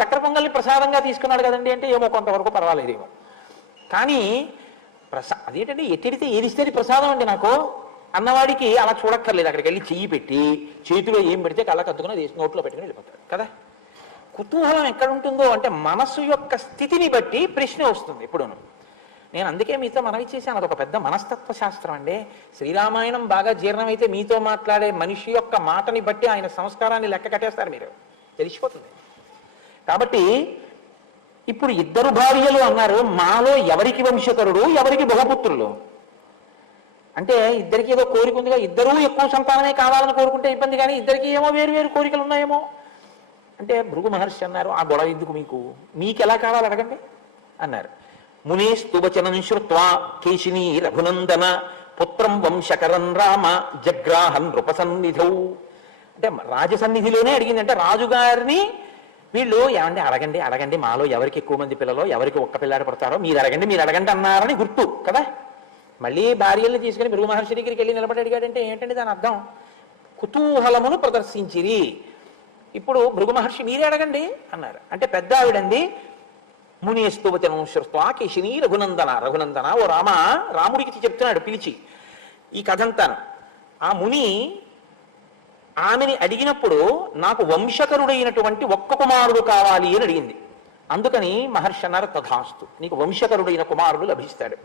చక్ర పొంగల్ని ప్రసాదంగా తీసుకున్నాడు కదండి అంటే ఏమో కొంతవరకు పర్వాలేదేమో. కానీ అదేంటంటే ఎట్టిడితే ఏదిస్తే ప్రసాదం అండి నాకు అన్నవాడికి అలా చూడక్కర్లేదు. అక్కడికి వెళ్ళి చెయ్యి పెట్టి చేతిలో ఏం పెడితే కళ్ళకు అద్దుకుని నోట్లో పెట్టుకుని వెళ్ళిపోతాడు కదా. కుతూహలం ఎక్కడ ఉంటుందో అంటే మనస్సు యొక్క స్థితిని బట్టి ప్రశ్న వస్తుంది ఎప్పుడూను. నేను అందుకే మీతో మనవి చేశాను, అదొక పెద్ద మనస్తత్వ శాస్త్రం అండి. శ్రీరామాయణం బాగా జీర్ణమైతే మీతో మాట్లాడే మనిషి యొక్క మాటని బట్టి ఆయన సంస్కారాన్ని లెక్క కట్టేస్తారు, మీరు తెలిసిపోతుంది. కాబట్టి ఇప్పుడు 2 భార్యలు అన్నారు. మాలో ఎవరికి వంశకరుడు, ఎవరికి బహుపుత్రులు? అంటే ఇద్దరికి ఏదో కోరిక ఉందిగా, ఇద్దరూ ఎక్కువ సంతానమే కావాలని కోరుకుంటే ఇబ్బంది, కానీ ఇద్దరికి ఏమో వేరు వేరు కోరికలు ఉన్నాయేమో. అంటే భృగు మహర్షి అన్నారు, ఆ గొడవ ఎందుకు మీకు ఎలా కావాలి అడగండి అన్నారు. మునేస్తు వచనం శ్రుత్వా కేశినీ రఘునందన పుత్రం వంశకరం రామ జగ్రాహన్ నృపసన్నిధౌ. అంటే రాజసన్నిధిలోనే అడిగింది. అంటే రాజుగారిని వీళ్ళు ఏమండి అడగండి అడగండి, మాలో ఎవరికి ఎక్కువ మంది పిల్లలో, ఎవరికి ఒక్క పిల్లాడు పడతారో మీరు అడగండి అన్నారని గుర్తు కదా. మళ్ళీ భార్యల్ని తీసుకుని భృగు మహర్షి దగ్గరికి వెళ్ళి నిలబడి అడిగాడంటే ఏంటంటే దాని అర్థం కుతూహలమును ప్రదర్శించిరి. ఇప్పుడు భృగు మహర్షి మీరే అడగండి అన్నారు. అంటే పెద్ద ఆవిడంది, మునేస్తు వచనం శ్రుత్వా కేశినీ రఘునందన ఓ రామ, రాముడికి చెప్తున్నాడు పిలిచి ఈ కథంతాను. ఆ ముని ఆమెని అడిగినప్పుడు నాకు వంశకరుడైనటువంటి ఒక్క కుమారుడు కావాలి అని అడిగింది. అందుకని మహర్షి అన్నారు, తథాస్తు, నీకు వంశకరుడైన కుమారుడు లభిస్తాడు.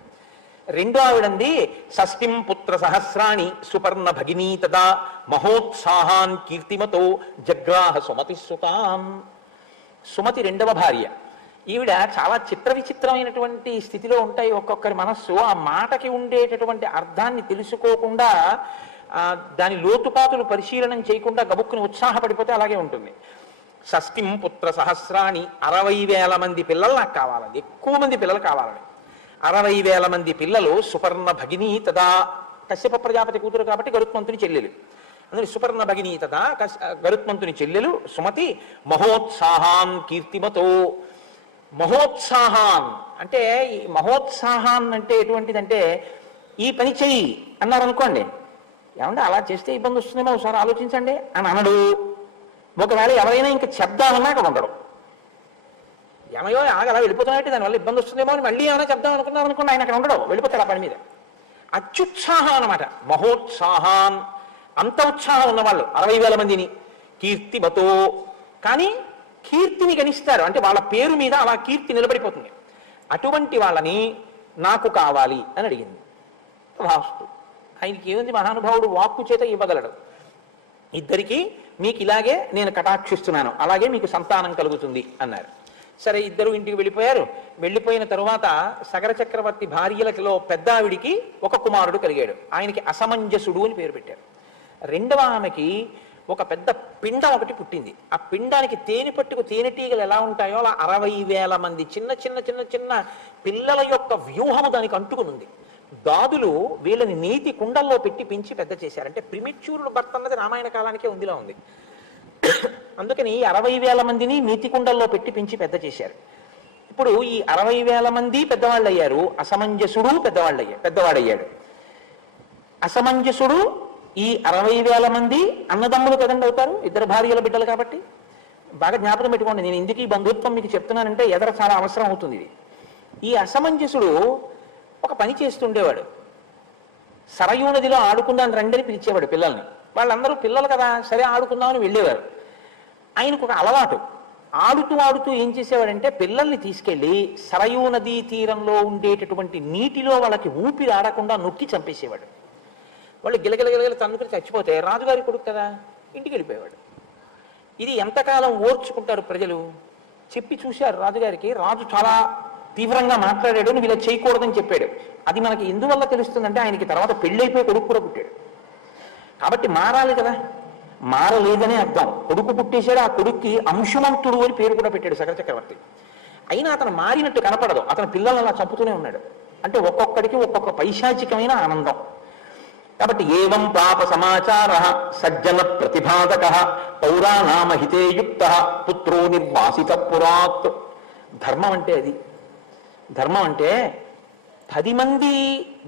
2వ ఆవిడంది, షష్ఠిం పుత్ర సహస్రాణి సుపర్ణ భగినీ తదా మహోత్సాహాన్ కీర్తిమతో జగ్రాహ సుమతి సుతాం. సుమతి 2వ భార్య. ఈవిడ చాలా చిత్ర విచిత్రమైనటువంటి స్థితిలో ఉంటాయి ఒక్కొక్కరి మనస్సు. ఆ మాటకి ఉండేటటువంటి అర్థాన్ని తెలుసుకోకుండా, దాని లోతుపాతులు పరిశీలనం చేయకుండా గబుక్కుని ఉత్సాహపడిపోతే అలాగే ఉంటుంది. షష్ఠిం పుత్ర సహస్రాణి, 60,000 మంది పిల్లలు నాకు కావాలని, ఎక్కువ మంది పిల్లలు కావాలని. 60,000 మంది పిల్లలు. సుపర్ణ భగినీ తదా, కశ్యప ప్రజాపతి కూతురు కాబట్టి గరుత్మంతుని చెల్లెలు. అందులో సుపర్ణ భగినీ తదా గరుత్మంతుని చెల్లెలు సుమతి. మహోత్సాహాన్ కీర్తిమతో. మహోత్సాహాన్ అంటే, ఈ మహోత్సాహాన్ అంటే ఎటువంటిదంటే ఈ పని చెయ్యి అన్నారు అనుకోండి, ఏమంటే అలా చేస్తే ఇబ్బంది వస్తుందేమో ఒకసారి ఆలోచించండి అని అనడు. ఒకవేళ ఎవరైనా ఇంకా చెప్దామన్నా అక్కడ ఉండడు. ఏమయ్యో ఆగలా వెళ్ళిపోతున్నట్టు దానివల్ల ఇబ్బంది వస్తుందేమో అని మళ్ళీ ఏమైనా చెప్దాం అనుకున్నారు అనుకోండి, ఆయన అక్కడ ఉండడు, వెళ్ళిపోతాడు ఆ పని మీద. అత్యుత్సాహం అనమాట. మహోత్సాహాన్ అంత ఉత్సాహం ఉన్నవాళ్ళు 60,000 మందిని కీర్తిమతో, కానీ కీర్తిని గణిస్తారు, అంటే వాళ్ళ పేరు మీద అలా కీర్తి నిలబడిపోతుంది. అటువంటి వాళ్ళని నాకు కావాలి అని అడిగింది. రాస్తు ఆయనకి ఏముంది, మహానుభావుడు వాక్కు చేత ఇవ్వగలడు. ఇద్దరికి మీకు ఇలాగే నేను కటాక్షిస్తున్నాను, అలాగే మీకు సంతానం కలుగుతుంది అన్నారు. సరే, ఇద్దరు ఇంటికి వెళ్ళిపోయారు. వెళ్ళిపోయిన తరువాత సగర చక్రవర్తి భార్యలలో పెద్ద ఆవిడికి ఒక కుమారుడు కలిగాడు. ఆయనకి అసమంజసుడు అని పేరు పెట్టారు. రెండవ ఆమెకి ఒక పెద్ద పిండం ఒకటి పుట్టింది. ఆ పిండానికి తేనె పట్టుకు తేనెటీగలు ఎలా ఉంటాయో అలా 60,000 మంది చిన్న చిన్న చిన్న చిన్న పిల్లల యొక్క వ్యూహము దానికి అంటుకునుంది. దాదులు వీళ్ళని నీతి కుండల్లో పెట్టి పెంచి పెద్ద చేశారు. అంటే ప్రిమెచ్యూర్డ్ బర్త్ అన్నది రామాయణ కాలానికే ఉందిలా ఉంది. అందుకని 60,000 మందిని నీతి కుండల్లో పెట్టి పెంచి పెద్ద చేశారు. ఇప్పుడు ఈ 60,000 మంది పెద్దవాళ్ళు అయ్యారు. అసమంజసుడు పెద్దవాడయ్యాడు. అసమంజసుడు ఈ 60,000 మంది అన్నదమ్ములు కదండి అవుతారు, ఇద్దరు భార్యల బిడ్డలు కాబట్టి. బాగా జ్ఞాపకం పెట్టుకోండి, నేను ఎందుకు ఈ బంధుత్వం మీకు చెప్తున్నానంటే ఎదర చాలా అవసరం అవుతుంది ఇది. ఈ అసమంజసుడు ఒక పని చేస్తుండేవాడు. సరయూ నదిలో ఆడుకుందాని రండిని పిలిచేవాడు పిల్లల్ని. వాళ్ళందరూ పిల్లలు కదా, సరే ఆడుకుందామని వెళ్ళేవారు. ఆయనకు ఒక అలవాటు, ఆడుతూ ఏం చేసేవాడంటే పిల్లల్ని తీసుకెళ్లి సరయూ నదీ తీరంలో ఉండేటటువంటి నీటిలో వాళ్ళకి ఊపిరి ఆడకుండా నొక్కి చంపేసేవాడు. వాళ్ళు గిలగిలగిలగిల తన్నుకుని చచ్చిపోతే రాజుగారి కొడుకు కదా, ఇంటికి వెళ్ళిపోయేవాడు. ఇది ఎంతకాలం ఓర్చుకుంటారు ప్రజలు? చెప్పి చూశారు రాజుగారికి. రాజు చాలా తీవ్రంగా మాట్లాడాడు, నువ్వు ఇలా చేయకూడదని చెప్పాడు. అది మనకి ఎందువల్ల తెలుస్తుందంటే ఆయనకి తర్వాత పెళ్ళైపోయి కొడుకు కూడా పుట్టాడు కాబట్టి మారాలి కదా. మారలేదనే అర్థం. కొడుకు పుట్టేశాడు, ఆ కొడుక్కి అంశుమంతుడు అని పేరు కూడా పెట్టాడు సగర చక్రవర్తి. అయినా అతను మారినట్టు కనపడదు, అతను పిల్లలను అలా చంపుతూనే ఉన్నాడు. అంటే ఒక్కొక్కడికి ఒక్కొక్క పైశాచికమైన ఆనందం. కాబట్టి ఏవం పాప సమాచార సజ్జన ప్రతిపాదక పౌరాణామహితే యుక్త పుత్రో నిర్వాసిత పురాత్. ధర్మం అంటే అది. ధర్మం అంటే 10 మంది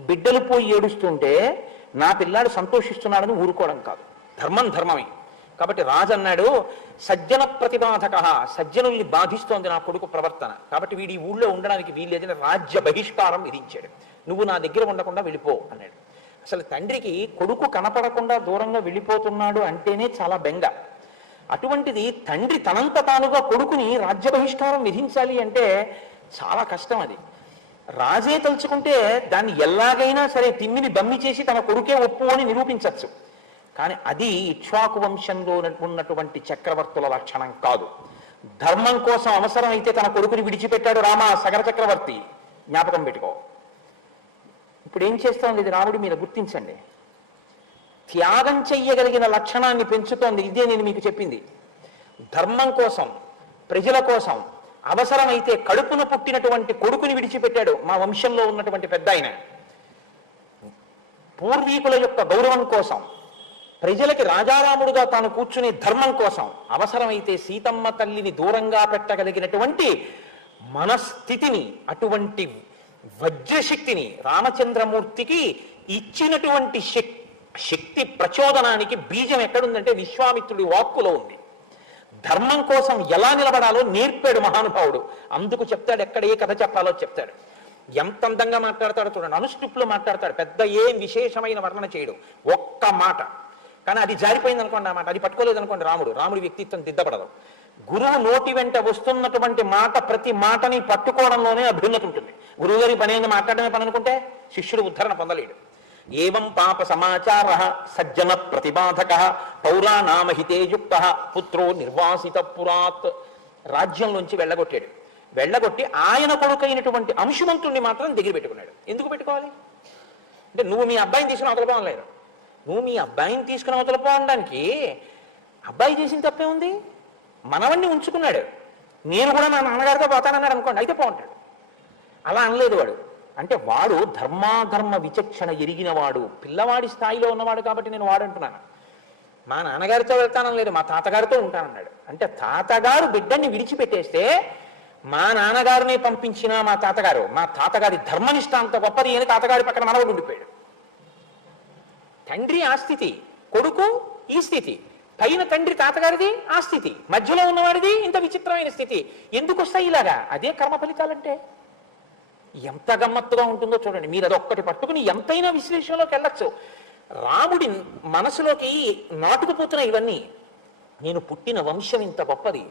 బిడ్డలు పోయి ఏడుస్తుంటే నా పిల్లాడు సంతోషిస్తున్నాడని ఊరుకోవడం కాదు. ధర్మం ధర్మమే. కాబట్టి రాజు అన్నాడు, సజ్జన ప్రతిపాదక, సజ్జనుల్ని బాధిస్తోంది నా కొడుకు ప్రవర్తన, కాబట్టి వీడి ఊళ్ళో ఉండడానికి వీల్లేదని రాజ్య బహిష్కారం విధించాడు. నువ్వు నా దగ్గర ఉండకుండా వెళ్ళిపో అన్నాడు. అసలు తండ్రికి కొడుకు కనపడకుండా దూరంగా వెళ్ళిపోతున్నాడు అంటేనే చాలా బెంగ. అటువంటిది తండ్రి తనంత తానుగా కొడుకుని రాజ్య బహిష్కారం విధించాలి అంటే చాలా కష్టం. అది రాజే తలుచుకుంటే దాన్ని ఎలాగైనా సరే తిమ్మిని బమ్మి చేసి తన కొడుకే ఒప్పు అని నిరూపించవచ్చు. కానీ అది ఇక్ష్వాకు వంశంలో ఉన్నటువంటి చక్రవర్తుల లక్షణం కాదు. ధర్మం కోసం అవసరమైతే తన కొడుకుని విడిచిపెట్టాడు రామ సగర చక్రవర్తి. జ్ఞాపకం పెట్టుకో. ఇప్పుడు ఏం చేస్తోంది ఇది రాముడి మీద గుర్తించండి. త్యాగం చెయ్యగలిగిన లక్షణాన్ని పెంచుతోంది. ఇదే నేను మీకు చెప్పింది. ధర్మం కోసం, ప్రజల కోసం అవసరమైతే కడుపున పుట్టినటువంటి కొడుకుని విడిచిపెట్టాడు మా వంశంలో ఉన్నటువంటి పెద్ద ఆయన. పూర్వీకుల యొక్క గౌరవం కోసం, ప్రజలకి రాజారాముడుగా తాను కూర్చునే ధర్మం కోసం అవసరమైతే సీతమ్మ తల్లిని దూరంగా పెట్టగలిగినటువంటి మనస్థితిని, అటువంటి వజ్రశక్తిని రామచంద్రమూర్తికి ఇచ్చినటువంటి శక్తి ప్రచోదనానికి బీజం ఎక్కడుందంటే విశ్వామిత్రుడి వాక్కులో ఉంది. ధర్మం కోసం ఎలా నిలబడాలో నేర్పాడు మహానుభావుడు. అందుకు చెప్తాడు, ఎక్కడ ఏ కథ చెప్పాలో చెప్తాడు. ఎంత అందంగా మాట్లాడతాడో చూడండి. అనుష్టుప్లో మాట్లాడతాడు, పెద్ద ఏం విశేషమైన వర్ణన చేయడు, ఒక్క మాట. కానీ అది జారిపోయింది అనుకోండి, ఆ మాట అది పట్టుకోలేదు అనుకోండి, రాముడి వ్యక్తిత్వం దిద్దపడదు. గురువు నోటి వెంట వస్తున్నటువంటి మాట, ప్రతి మాటని పట్టుకోవడంలోనే అభ్యున్నతి ఉంటుంది. గురువు గారి పని ఏంది మాట్లాడమే పని అనుకుంటే శిష్యుడు ఉద్ధరణ పొందలేడు. ఏవం పాప సమాచార సజ్జన ప్రతిబాధక పౌరాణామహితే యుక్త పుత్రో నిర్వాసిత పురాత్. రాజ్యంలోంచి వెళ్ళగొట్టి ఆయన కొడుకైనటువంటి అంశుమంతుణ్ణి మాత్రం దగ్గర పెట్టుకున్నాడు. ఎందుకు పెట్టుకోవాలి అంటే, నువ్వు మీ అబ్బాయిని తీసుకుని అవతలపోవడం లేదు. నువ్వు మీ అబ్బాయిని తీసుకుని అవతలపోవడానికి అబ్బాయి చేసిన తప్పే ఉంది. మనవణ్ణి ఉంచుకున్నాడు. నేను కూడా నా నాన్నగారితో పోతానన్నాడు అనుకోండి, అయితే పోంటాడు. అలా అనలేదు వాడు. అంటే వాడు ధర్మాధర్మ విచక్షణ ఎరిగినవాడు, పిల్లవాడి స్థాయిలో ఉన్నవాడు. కాబట్టి నేను వాడంటున్నాను. మా నాన్నగారితో వెళ్తానని లేదు, మా తాతగారితో ఉంటానన్నాడు. అంటే తాతగారు బిడ్డని విడిచిపెట్టేస్తే మా నాన్నగారిని పంపించిన మా తాతగారి ధర్మనిష్ట అంత గొప్పది అని తాతగారి పక్కన మనవడు ఉండిపోయాడు. తండ్రి ఆ స్థితి, కొడుకు ఈ స్థితి, పైన తండ్రి తాతగారిది ఆ స్థితి, మధ్యలో ఉన్నవాడిది ఇంత విచిత్రమైన స్థితి. ఎందుకు వస్తాయి ఇలాగా? అదే కర్మ ఫలితాలంటే. ఎంత గమ్మత్తుగా ఉంటుందో చూడండి. మీరు అదొక్కటి పట్టుకుని ఎంతైనా విశ్లేషణలోకి వెళ్ళచ్చు. రాముడి మనసులోకి నాటుకుపోతున్నాయి ఇవన్నీ. నేను పుట్టిన వంశం ఇంత గొప్పది,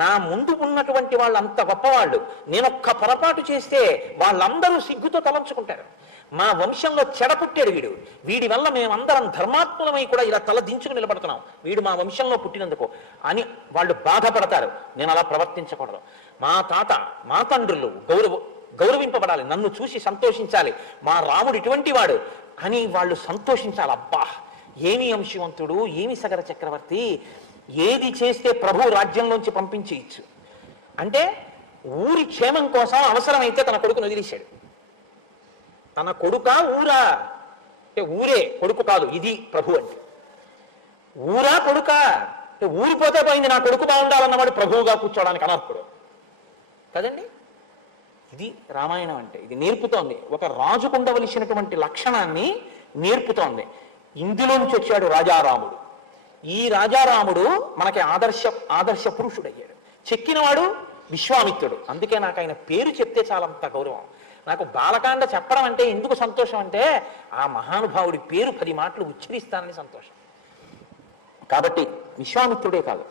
నా ముందు ఉన్నటువంటి వాళ్ళు అంత గొప్పవాళ్ళు, నేనొక్క పొరపాటు చేస్తే వాళ్ళందరూ సిగ్గుతో తలంచుకుంటారు. మా వంశంలో చెడపుట్టాడు వీడు, వీడి వల్ల మేమందరం ధర్మాత్మలమై కూడా ఇలా తల దించుకు నిలబడుతున్నాం, వీడు మా వంశంలో పుట్టినందుకు అని వాళ్ళు బాధపడతారు. నేను అలా ప్రవర్తించకూడదు, మా తాత మా తండ్రులు గౌరవింపబడాలి, నన్ను చూసి సంతోషించాలి, మా రాముడు ఇటువంటి వాడు అని వాళ్ళు సంతోషించాలి. అబ్బా ఏమి అంశవంతుడు, ఏమి సగర చక్రవర్తి, ఏది చేస్తే ప్రభు రాజ్యంలోంచి పంపించేయచ్చు అంటే ఊరి క్షేమం కోసం అవసరమైతే తన కొడుకును వదిలేశాడు. తన కొడుక ఊరా అంటే ఊరే కొడుకు కాదు, ఇది ప్రభు అంటే. ఊరా కొడుక అంటే ఊరిపోతే పోయింది, నా కొడుకు బాగుండాలన్నవాడు ప్రభువుగా కూర్చోవడానికి అనర్హుడు కదండి. ఇది రామాయణం అంటే. ఇది నేర్పుతోంది, ఒక రాజుకు ఉండవలసినటువంటి లక్షణాన్ని నేర్పుతోంది. ఇందులోంచి వచ్చాడు రాజారాముడు. ఈ రాజారాముడు మనకి ఆదర్శ పురుషుడయ్యాడు. చెక్కినవాడు విశ్వామిత్రుడు. అందుకే నాకు ఆయన పేరు చెప్తే చాలంత గౌరవం. నాకు బాలకాండ చెప్పడం అంటే ఎందుకు సంతోషం అంటే ఆ మహానుభావుడి పేరు 10 మాటలు ఉచ్చరిస్తానని సంతోషం. కాబట్టి విశ్వామిత్రుడే కాదు,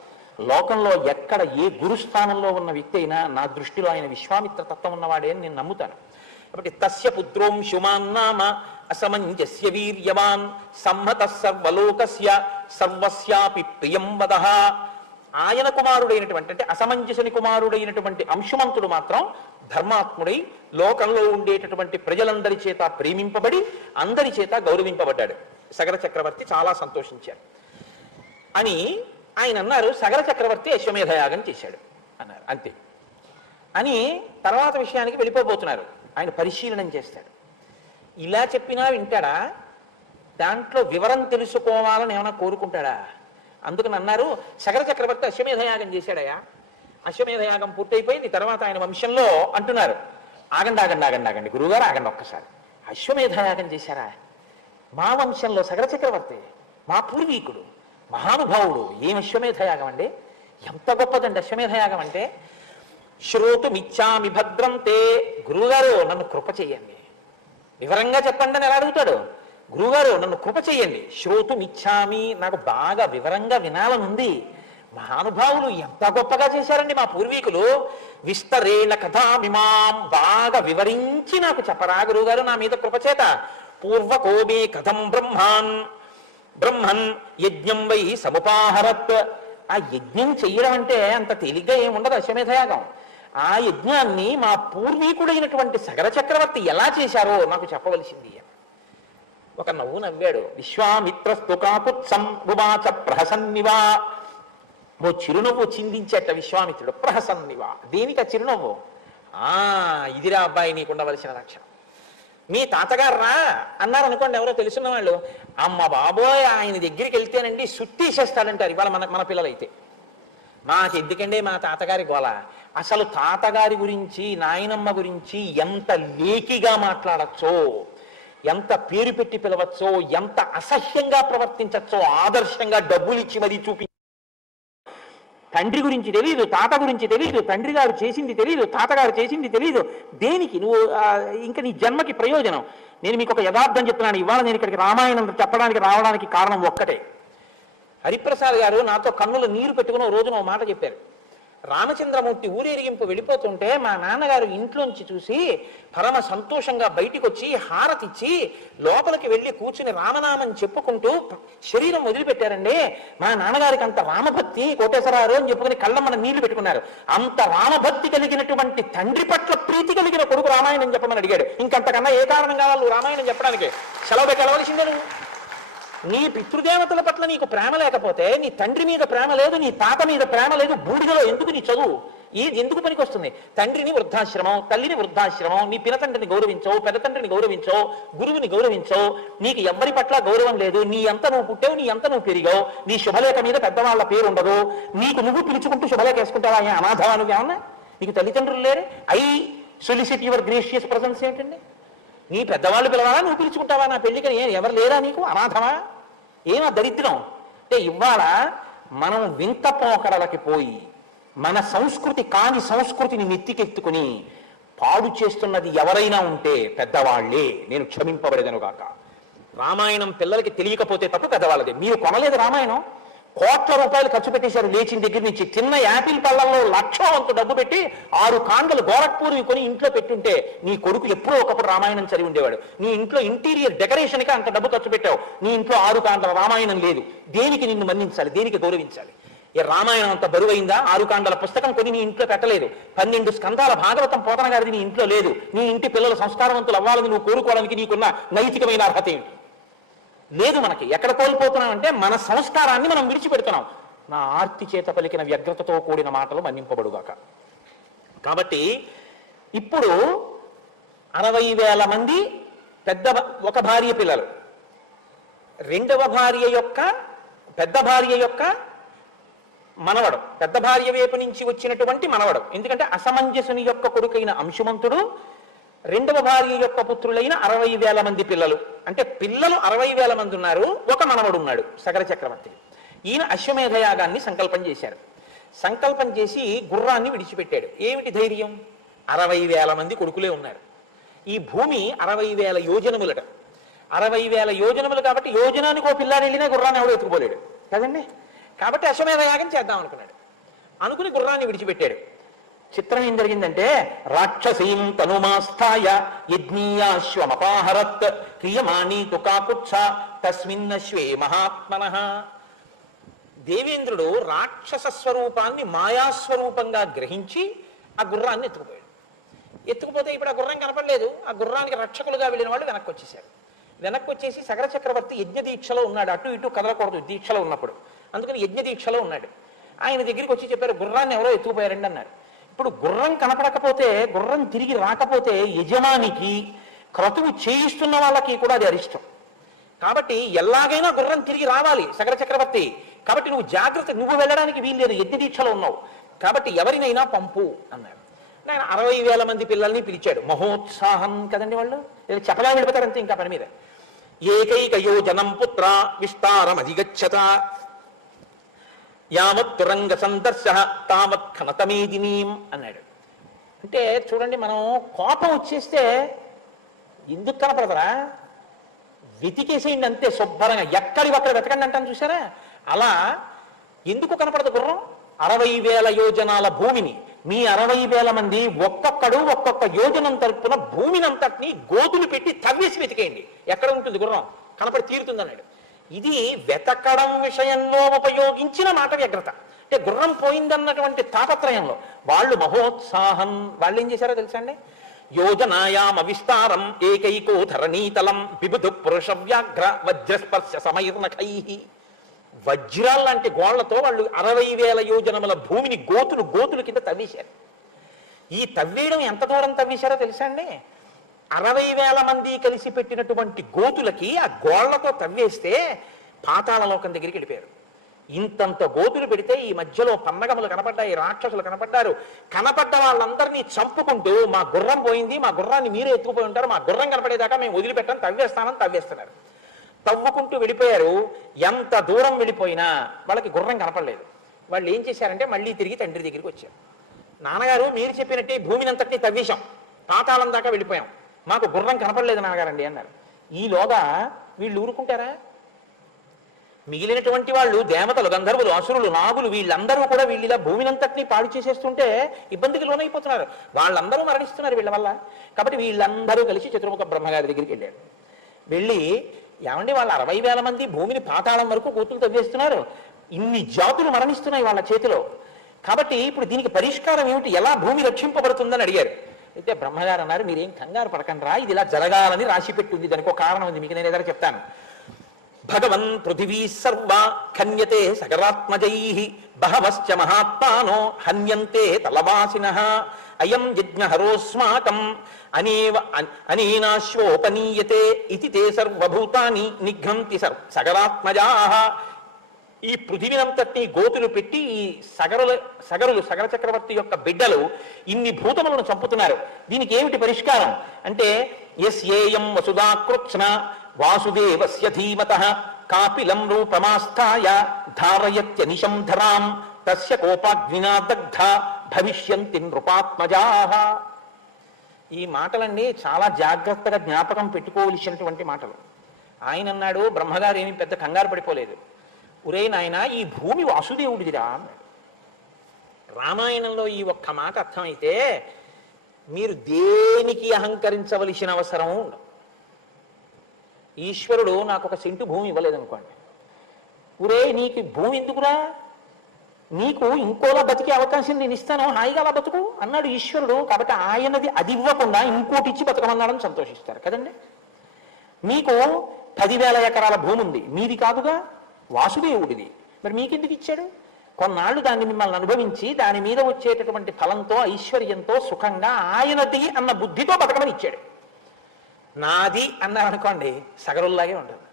లోకంలో ఎక్కడ ఏ గురుస్థానంలో ఉన్న వ్యక్తి అయినా నా దృష్టిలో ఆయన విశ్వామిత్ర తత్వం ఉన్నవాడే అని నేను నమ్ముతాను. కాబట్టి తస్య పుత్రోం శుమాన్ నామ అసమంజస్య వీర్యవాన్ సమ్మత సర్వలోకస్య సర్వస్యాపి ప్రియం వదః. ఆయన కుమారుడైనటువంటి అంటే అసమంజసుని కుమారుడైనటువంటి అంశుమంతుడు మాత్రం ధర్మాత్ముడై లోకంలో ఉండేటటువంటి ప్రజలందరి చేత ప్రేమింపబడి అందరి చేత గౌరవింపబడ్డాడు. సగర చక్రవర్తి చాలా సంతోషించారు అని ఆయన అన్నారు. సగర చక్రవర్తి అశ్వమేధయాగం చేశాడు అన్నారు, అంతే అని తర్వాత విషయానికి వెళ్ళిపోబోతున్నారు. ఆయన పరిశీలనం చేస్తాడు. ఇలా చెప్పినా వింటాడా? దాంట్లో వివరం తెలుసుకోవాలని ఏమైనా కోరుకుంటాడా? అందుకని అన్నారు సగర చక్రవర్తి అశ్వమేధయాగం చేశాడయా, అశ్వమేధయాగం పూర్తయిపోయింది. తర్వాత ఆయన వంశంలో అంటున్నారు, ఆగండి ఆగండి ఆగండి ఆగండి గురువుగారు ఆగండి ఒక్కసారి, అశ్వమేధయాగం చేశారా? మా వంశంలో సగర చక్రవర్తి మా పూర్వీకుడు మహానుభావుడు, ఏం అశ్వమేధయాగం అండి, ఎంత గొప్పదండి అశ్వమేధయాగం అంటే. శ్రోతుమిచ్చామి భద్రంతే, గురువుగారు నన్ను కృప చెయ్యండి, వివరంగా చెప్పండి అని ఎలా అడుగుతాడు. గురువుగారు నన్ను కృప చెయ్యండి, శ్రోతుమిచ్చామి, నాకు బాగా వివరంగా వినాలనుంది. మహానుభావులు ఎంత గొప్పగా చేశారండి మా పూర్వీకులు, విస్తరేణ కథామిమాం, బాగా వివరించి నాకు చెప్పరా గురువుగారు నా మీద కృపచేత. పూర్వకోమే కథం బ్రహ్మన్ యజ్ఞం వై సముపాహరత్. ఆ యజ్ఞం చెయ్యడం అంటే అంత తేలిగ్గా ఏముండదు అశ్వమేధయాగం. ఆ యజ్ఞాన్ని మా పూర్వీకుడైనటువంటి సగర చక్రవర్తి ఎలా చేశారో నాకు చెప్పవలసింది. ఒక నవ్వు నవ్వాడు. విశ్వామిత్రస్తు కాకుత్సం ఉవాచ ప్రహసన్నివా, ఓ చిరునవ్వు చిందించేట విశ్వామిత్రుడు. ప్రహసన్నివా, దేనిక చిరునవ్వు? ఇదిరా అబ్బాయి నీకుండవలసిన లక్షణం. మీ తాతగారు రా అన్నారు అనుకోండి, ఎవరో తెలుసున్న వాళ్ళు, అమ్మ బాబోయ్ ఆయన దగ్గరికి వెళ్తేనండి సుత్తీసేస్తాడంటారు ఇవాళ మన పిల్లలైతే. మాకెందుకండి మా తాతగారి గోల. అసలు తాతగారి గురించి నాయనమ్మ గురించి ఎంత లేకిగా మాట్లాడచ్చో, ఎంత పేరు పెట్టి పిలవచ్చో, ఎంత అసహ్యంగా ప్రవర్తించచ్చో ఆదర్శంగా డబ్బులు ఇచ్చి మరీ చూపి. తండ్రి గురించి తెలియదు, తాత గురించి తెలియదు, తండ్రి గారు చేసింది తెలియదు, తాతగారు చేసింది తెలియదు. దేనికి నువ్వు ఇంకా నీ జన్మకి ప్రయోజనం? నేను మీకు ఒక యథార్థం చెప్తున్నాను. ఇవాళ నేను ఇక్కడికి రామాయణం చెప్పడానికి రావడానికి కారణం ఒక్కటే. హరిప్రసాద్ గారు నాతో కన్నులు నీరు పెట్టుకుని రోజున ఒక మాట చెప్పారు. రామచంద్రమూర్తి ఊరేగింపు వెళ్ళిపోతుంటే మా నాన్నగారు ఇంట్లోంచి చూసి పరమ సంతోషంగా బయటికి వచ్చి హారతిచ్చి లోపలికి వెళ్ళి కూర్చుని రామనామం చెప్పుకుంటూ శరీరం వదిలిపెట్టారండి. మా నాన్నగారికి అంత రామభక్తి, కోటేశ్వరారు అని చెప్పుకుని కళ్ళమ్మన నీళ్లు పెట్టుకున్నారు. అంత రామభక్తి కలిగినటువంటి తండ్రి పట్ల ప్రీతి కలిగిన కొడుకు రామాయణం చెప్పమని అడిగాడు. ఇంకంతకన్నా ఏ కారణం కావాలి నువ్వు రామాయణం చెప్పడానికి? సెలవు పెట్టి వెళ్ళవలసిందే. నువ్వు నీ పితృదేవతల పట్ల నీకు ప్రేమ లేకపోతే, నీ తండ్రి మీద ప్రేమ లేదు, నీ తాత మీద ప్రేమ లేదు, బూడిదలో ఎందుకు నీ చదువు? ఇది ఎందుకు పనికి వస్తుంది? తండ్రిని వృద్ధాశ్రమం, తల్లిని వృద్ధాశ్రమం, నీ పినతండ్రిని గౌరవించవు, పెద్ద తండ్రిని గౌరవించవు, గురువుని గౌరవించవు, నీకు ఎవరి పట్ల గౌరవం లేదు. నీ అంత నువ్వు పుట్టావు, నీ అంత నువ్వు పెరిగావు, నీ శుభలేఖ మీద పెద్దవాళ్ళ పేరు ఉండదు, నీకు నువ్వు పిలుచుకుంటూ శుభలేఖ వేసుకుంటావా? అనాథవా నువ్వు? ఏమన్నా నీకు తల్లిదండ్రులు లేరు? I solicit your gracious presence ఏంటండి? నీ పెద్దవాళ్ళు పిలవాలా, నువ్వు పిలుచుకుంటావా? నా పెళ్లికి ఎవరు లేరా నీకు? అనాథమా? ఏమో దరిద్రం అంటే. ఇవాళ మనం వింత పోకడలకి పోయి మన సంస్కృతి కాని సంస్కృతిని నెత్తికెత్తుకుని పాడు చేస్తున్నది ఎవరైనా ఉంటే పెద్దవాళ్లే. నేను క్షమింపబడేదను కాక. రామాయణం పిల్లలకి తెలియకపోతే తప్పు పెద్దవాళ్ళది. మీరు కొనలేదు రామాయణం, కోట్ల రూపాయలు ఖర్చు పెట్టేశారు లేచిన దగ్గర నుంచి. తిన్న యాపిల్ పళ్ళల్లో లక్షవంత డబ్బు పెట్టి 6 కాండలు గోరఖ్పూర్వి కొని ఇంట్లో పెట్టుంటే నీ కొడుకు ఎప్పుడో ఒకప్పుడు రామాయణం చదివి ఉండేవాడు. నీ ఇంట్లో ఇంటీరియర్ డెకరేషన్కి అంత డబ్బు ఖర్చు పెట్టావు, నీ ఇంట్లో 6 కాండల రామాయణం లేదు. దేనికి నిన్ను మన్నించాలి, దేనికి గౌరవించాలి? ఈ రామాయణం అంత బరువైందా? 6 కాండల పుస్తకం కొని నీ ఇంట్లో పెట్టలేదు. 12 స్కందాల భాగవతం పోతన గారిది నీ ఇంట్లో లేదు. నీ ఇంటి పిల్లలు సంస్కారవంతులు అవ్వాలని నువ్వు కోరుకోవడానికి నీకున్న నైతికమైన అర్హత ఏంటి? లేదు. మనకి ఎక్కడ కోల్పోతున్నాం అంటే మన సంస్కారాన్ని మనం విడిచిపెడుతున్నాం. నా ఆర్తి చేత పలికిన వ్యగ్రతతో కూడిన మాటలు మన్నింపబడుగాక. కాబట్టి ఇప్పుడు 60,000 మంది ఒక భార్య పిల్లలు, రెండవ భార్య యొక్క పెద్ద భార్య యొక్క మనవడు, పెద్ద భార్య వైపు నుంచి వచ్చినటువంటి మనవడు. ఎందుకంటే అసమంజసుని యొక్క కొడుకైన అంశుమంతుడు, రెండవ భార్య యొక్క పుత్రులైన 60,000 మంది పిల్లలు. అంటే పిల్లలు 60,000 మంది ఉన్నారు, ఒక మనవడు ఉన్నాడు సగర చక్రవర్తి. ఈయన అశ్వమేధయాగాన్ని సంకల్పం చేశారు. సంకల్పం చేసి గుర్రాన్ని విడిచిపెట్టాడు. ఏమిటి ధైర్యం? 60,000 మంది కొడుకులే ఉన్నారు. ఈ భూమి 60,000 యోజనములట. 60,000 యోజనములు కాబట్టి యోజనానికి ఓ పిల్లాడు వెళ్ళినా గుర్రాన్ని ఎవడో ఎత్తుకుపోలేడు కదండి. కాబట్టి అశ్వమేధయాగం చేద్దాం అనుకున్నాడు. అనుకుని గుర్రాన్ని విడిచిపెట్టాడు. చిత్రం ఏం జరిగిందంటే, రాక్షసీం తనుమాస్థాయ యజ్ఞీయాశ్వమపాహరత్ క్రియమాణీ తుకాపుచ్చ తస్మిన్నశ్వే మహాత్మనః. దేవేంద్రుడు రాక్షస స్వరూపాన్ని మాయాస్వరూపంగా గ్రహించి ఆ గుర్రాన్ని ఎత్తుకుపోయాడు. ఎత్తుకుపోతే ఇప్పుడు ఆ గుర్రం కనపడలేదు. ఆ గుర్రానికి రక్షకులుగా వెళ్ళిన వాళ్ళు వెనక్కి వచ్చేసారు. వెనక్కి వచ్చేసి సగర చక్రవర్తి యజ్ఞ దీక్షలో ఉన్నాడు. అటు ఇటు కదలకూడదు దీక్షలో ఉన్నప్పుడు, అందుకని యజ్ఞ దీక్షలో ఉన్నాడు. ఆయన దగ్గరికి వచ్చి చెప్పారు, గుర్రాన్ని ఎవరో ఎత్తుకుపోయారండి అన్నారు. ఇప్పుడు గుర్రం కనపడకపోతే, గుర్రం తిరిగి రాకపోతే యజమానికి క్రతువు చేయిస్తున్న వాళ్ళకి కూడా అది అరిష్టం. కాబట్టి ఎలాగైనా గుర్రం తిరిగి రావాలి సగర చక్రవర్తి. కాబట్టి నువ్వు జాగ్రత్త, నువ్వు వెళ్ళడానికి వీల్లేదు, యజ్ఞ దీక్షలో ఉన్నావు, కాబట్టి ఎవరినైనా పంపు అన్నారు. ఆయన 60,000 మంది పిల్లల్ని పిలిచాడు. మహోత్సాహం కదండి వాళ్ళు, చెప్పలా వెళ్ళిపోతారంతే ఇంకా పని మీద. ఏకైక యోజనం పుత్ర విస్తారం అధిగచ్చత యావత్ తురంగ సందర్శ తావత్ ఖనతమేదినీం అన్నాడు. అంటే చూడండి, మనం కోపం వచ్చేస్తే ఎందుకు కనపడదరా, వెతికేసేయండి అంతే శుభ్రంగా, ఎక్కడివక్కడ వెతకండి అంటాను చూసారా. అలా ఎందుకు కనపడదు గుర్రం? 60,000 యోజనాల భూమిని మీ 60,000 మంది ఒక్కొక్కడు ఒక్కొక్క యోజనం తరపున భూమిని అంతటిని గోతులు పెట్టి తవ్వేసి వెతికేయండి, ఎక్కడ ఉంటుంది గుర్రం, కనపడి తీరుతుంది అన్నాడు. ఇది వెతకడం విషయంలో ఉపయోగించిన మాట వ్యగ్రత. అంటే గుర్రం పోయిందన్నటువంటి తాపత్రయంలో వాళ్ళు మహోత్సాహం. వాళ్ళు ఏం చేశారో తెలుసా అండి? యోజనాయామ విస్తారం ఏకైకో ధరణీతలం బిబుధు పురుష వ్యాఘ్ర వజ్రస్పర్శ సమైర్నఖై. వజ్రాల లాంటి గోళ్లతో వాళ్ళు 60,000 యోజనముల భూమిని గోతులు కింద తవ్వేశారు. ఈ తవ్వేయడం ఎంత దూరం తవ్వేశారో తెలుసా అండి? 60,000 మంది కలిసి పెట్టినటువంటి గోతులకి ఆ గోళ్లతో తవ్వేస్తే పాతాళలోకం దగ్గరికి వెళ్ళిపోయారు. ఇంతంత గోతులు పెడితే ఈ మధ్యలో పన్నగములు కనపడ్డాయి, రాక్షసులు కనపడ్డారు. కనపడ్డ వాళ్ళందరినీ చంపుకుంటూ మా గుర్రం పోయింది, మా గుర్రాన్ని మీరే ఎత్తుకుపోయి ఉంటారు, మా గుర్రం కనపడేదాకా మేము వదిలిపెట్టాం, తవ్వేస్తామని తవ్వేస్తున్నారు. తవ్వుకుంటూ వెళ్ళిపోయారు. ఎంత దూరం వెళ్ళిపోయినా వాళ్ళకి గుర్రం కనపడలేదు. వాళ్ళు ఏం చేశారంటే మళ్ళీ తిరిగి తండ్రి దగ్గరికి వచ్చారు. నాన్నగారు, మీరు చెప్పినట్టే భూమిని అంతటినీ తవ్వేశాం, పాతాళం దాకా వెళ్ళిపోయాం, మాకు గుర్రం కనపడలేదు నాన్నగారండి అన్నారు. ఈలోగా వీళ్ళు ఊరుకుంటారా? మిగిలినటువంటి వాళ్ళు దేవతలు, గంధర్వులు, అసురులు, నాగులు, వీళ్ళందరూ కూడా వీళ్ళ భూమినంతటినీ పాడు చేసేస్తుంటే ఇబ్బందికి లోనైపోతున్నారు. వాళ్ళందరూ మరణిస్తున్నారు వీళ్ళ వల్ల. కాబట్టి వీళ్ళందరూ కలిసి చతుర్ముఖ బ్రహ్మగారి దగ్గరికి వెళ్ళారు. వెళ్ళి, ఏమండి వాళ్ళ 60,000 మంది భూమిని పాతాళం వరకు గోతులు తవ్వేస్తున్నారు, ఇన్ని జాతులు మరణిస్తున్నాయి వాళ్ళ చేతిలో, కాబట్టి ఇప్పుడు దీనికి పరిష్కారం ఏమిటి, ఎలా భూమి రక్షింపబడుతుందని అడిగారు. అయితే బ్రహ్మగారు అన్నారు, మీరేం కంగారు పడకండి రా, ఇది ఇలా జరగాలని రాసి పెట్టుంది, దానికి ఒక కారణం ఉంది, మీకు నేను ఏదైనా చెప్తాను. భగవన్ పృథివీ సర్వ ఖన్యతే సగరాత్మజై బహవశ్చ మహాత్మానో హన్యంతే తలవాసినః అయం యజ్ఞహరోస్మాకం అనేనాశ్వోపనీయతే ఇతి తే సర్వభూతాని నిఘ్నంతి సగరాత్మజాః. ఈ పృథివినంతటినీ గోతులు పెట్టి ఈ సగర చక్రవర్తి యొక్క బిడ్డలు ఇన్ని భూతములను చంపుతున్నారు, దీనికి ఏమిటి పరిష్కారం అంటే, యస్యేయం వసుధాకృత్స్న వాసుదేవస్య ధీమతః కాపిలం రూపమాస్థాయ ధారయత్యనిశం ధరాం తస్య కోపాగ్నినా దగ్ధ భవిష్యంతి నృపాత్మజాః. ఈ మాటలన్నీ చాలా జాగ్రత్తగా జ్ఞాపకం పెట్టుకోవలసినటువంటి మాటలు. ఆయన అన్నాడు, బ్రహ్మగారు ఏమి పెద్ద కంగారు పడిపోలేదు. ఒరే నాయన, ఈ భూమి వాసుదేవుడిదిరా అన్నాడు. రామాయణంలో ఈ ఒక్క మాట అర్థమైతే మీరు దేనికి అహంకరించవలసిన అవసరం ఉండదు. ఈశ్వరుడు నాకు ఒక సెంటు భూమి ఇవ్వలేదనుకోండి, ఒరే నీకు భూమి ఎందుకురా, నీకు ఇంకోలా బతికే అవకాశం నేను ఇస్తాను, హాయిగా అలా బతుకు అన్నాడు ఈశ్వరుడు. కాబట్టి ఆయనది అది ఇవ్వకుండా ఇంకోటి ఇచ్చి బతకమన్నాడని సంతోషిస్తారు కదండి. మీకు 10,000 ఎకరాల భూమి ఉంది, మీది కాదుగా, వాసుదేవుడిది. మరి మీకెందుకు ఇచ్చాడు? కొన్నాళ్ళు దాన్ని మిమ్మల్ని అనుభవించి దాని మీద వచ్చేటటువంటి ఫలంతో ఐశ్వర్యంతో సుఖంగా ఆయనది అన్న బుద్ధితో బతకమని ఇచ్చాడు. నాది అన్నారనుకోండి సగరుల్లాగే ఉంటుంది,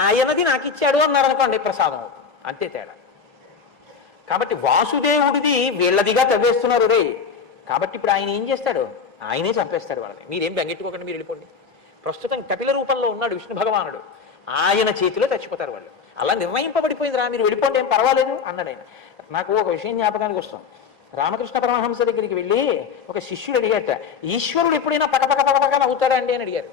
ఆయనది నాకు ఇచ్చాడు అన్నారనుకోండి ప్రసాదం అవుతుంది, అంతే తేడా. కాబట్టి వాసుదేవుడిది వీళ్ళదిగా తవ్వేస్తున్నారు రే. కాబట్టి ఇప్పుడు ఆయన ఏం చేస్తాడు? ఆయనే చంపేస్తాడు వాళ్ళని. మీరేం బెంగెట్టుకోకండి, మీరు వెళ్ళిపోండి. ప్రస్తుతం కపిల రూపంలో ఉన్నాడు విష్ణు భగవానుడు, ఆయన చేతిలో చచ్చిపోతారు వాళ్ళు. అలా నిర్ణయింపబడిపోయింది రా, మీరు వెళ్ళిపోండి, ఏం పర్వాలేదు అన్నాడు ఆయన. నాకు ఒక విషయం జ్ఞాపకానికి వస్తుంది. రామకృష్ణ పరమహంస దగ్గరికి వెళ్ళి ఒక శిష్యుడు అడిగాట, ఈశ్వరుడు ఎప్పుడైనా పకపక పకపక నవ్వుతాడా అండి అని అడిగారు.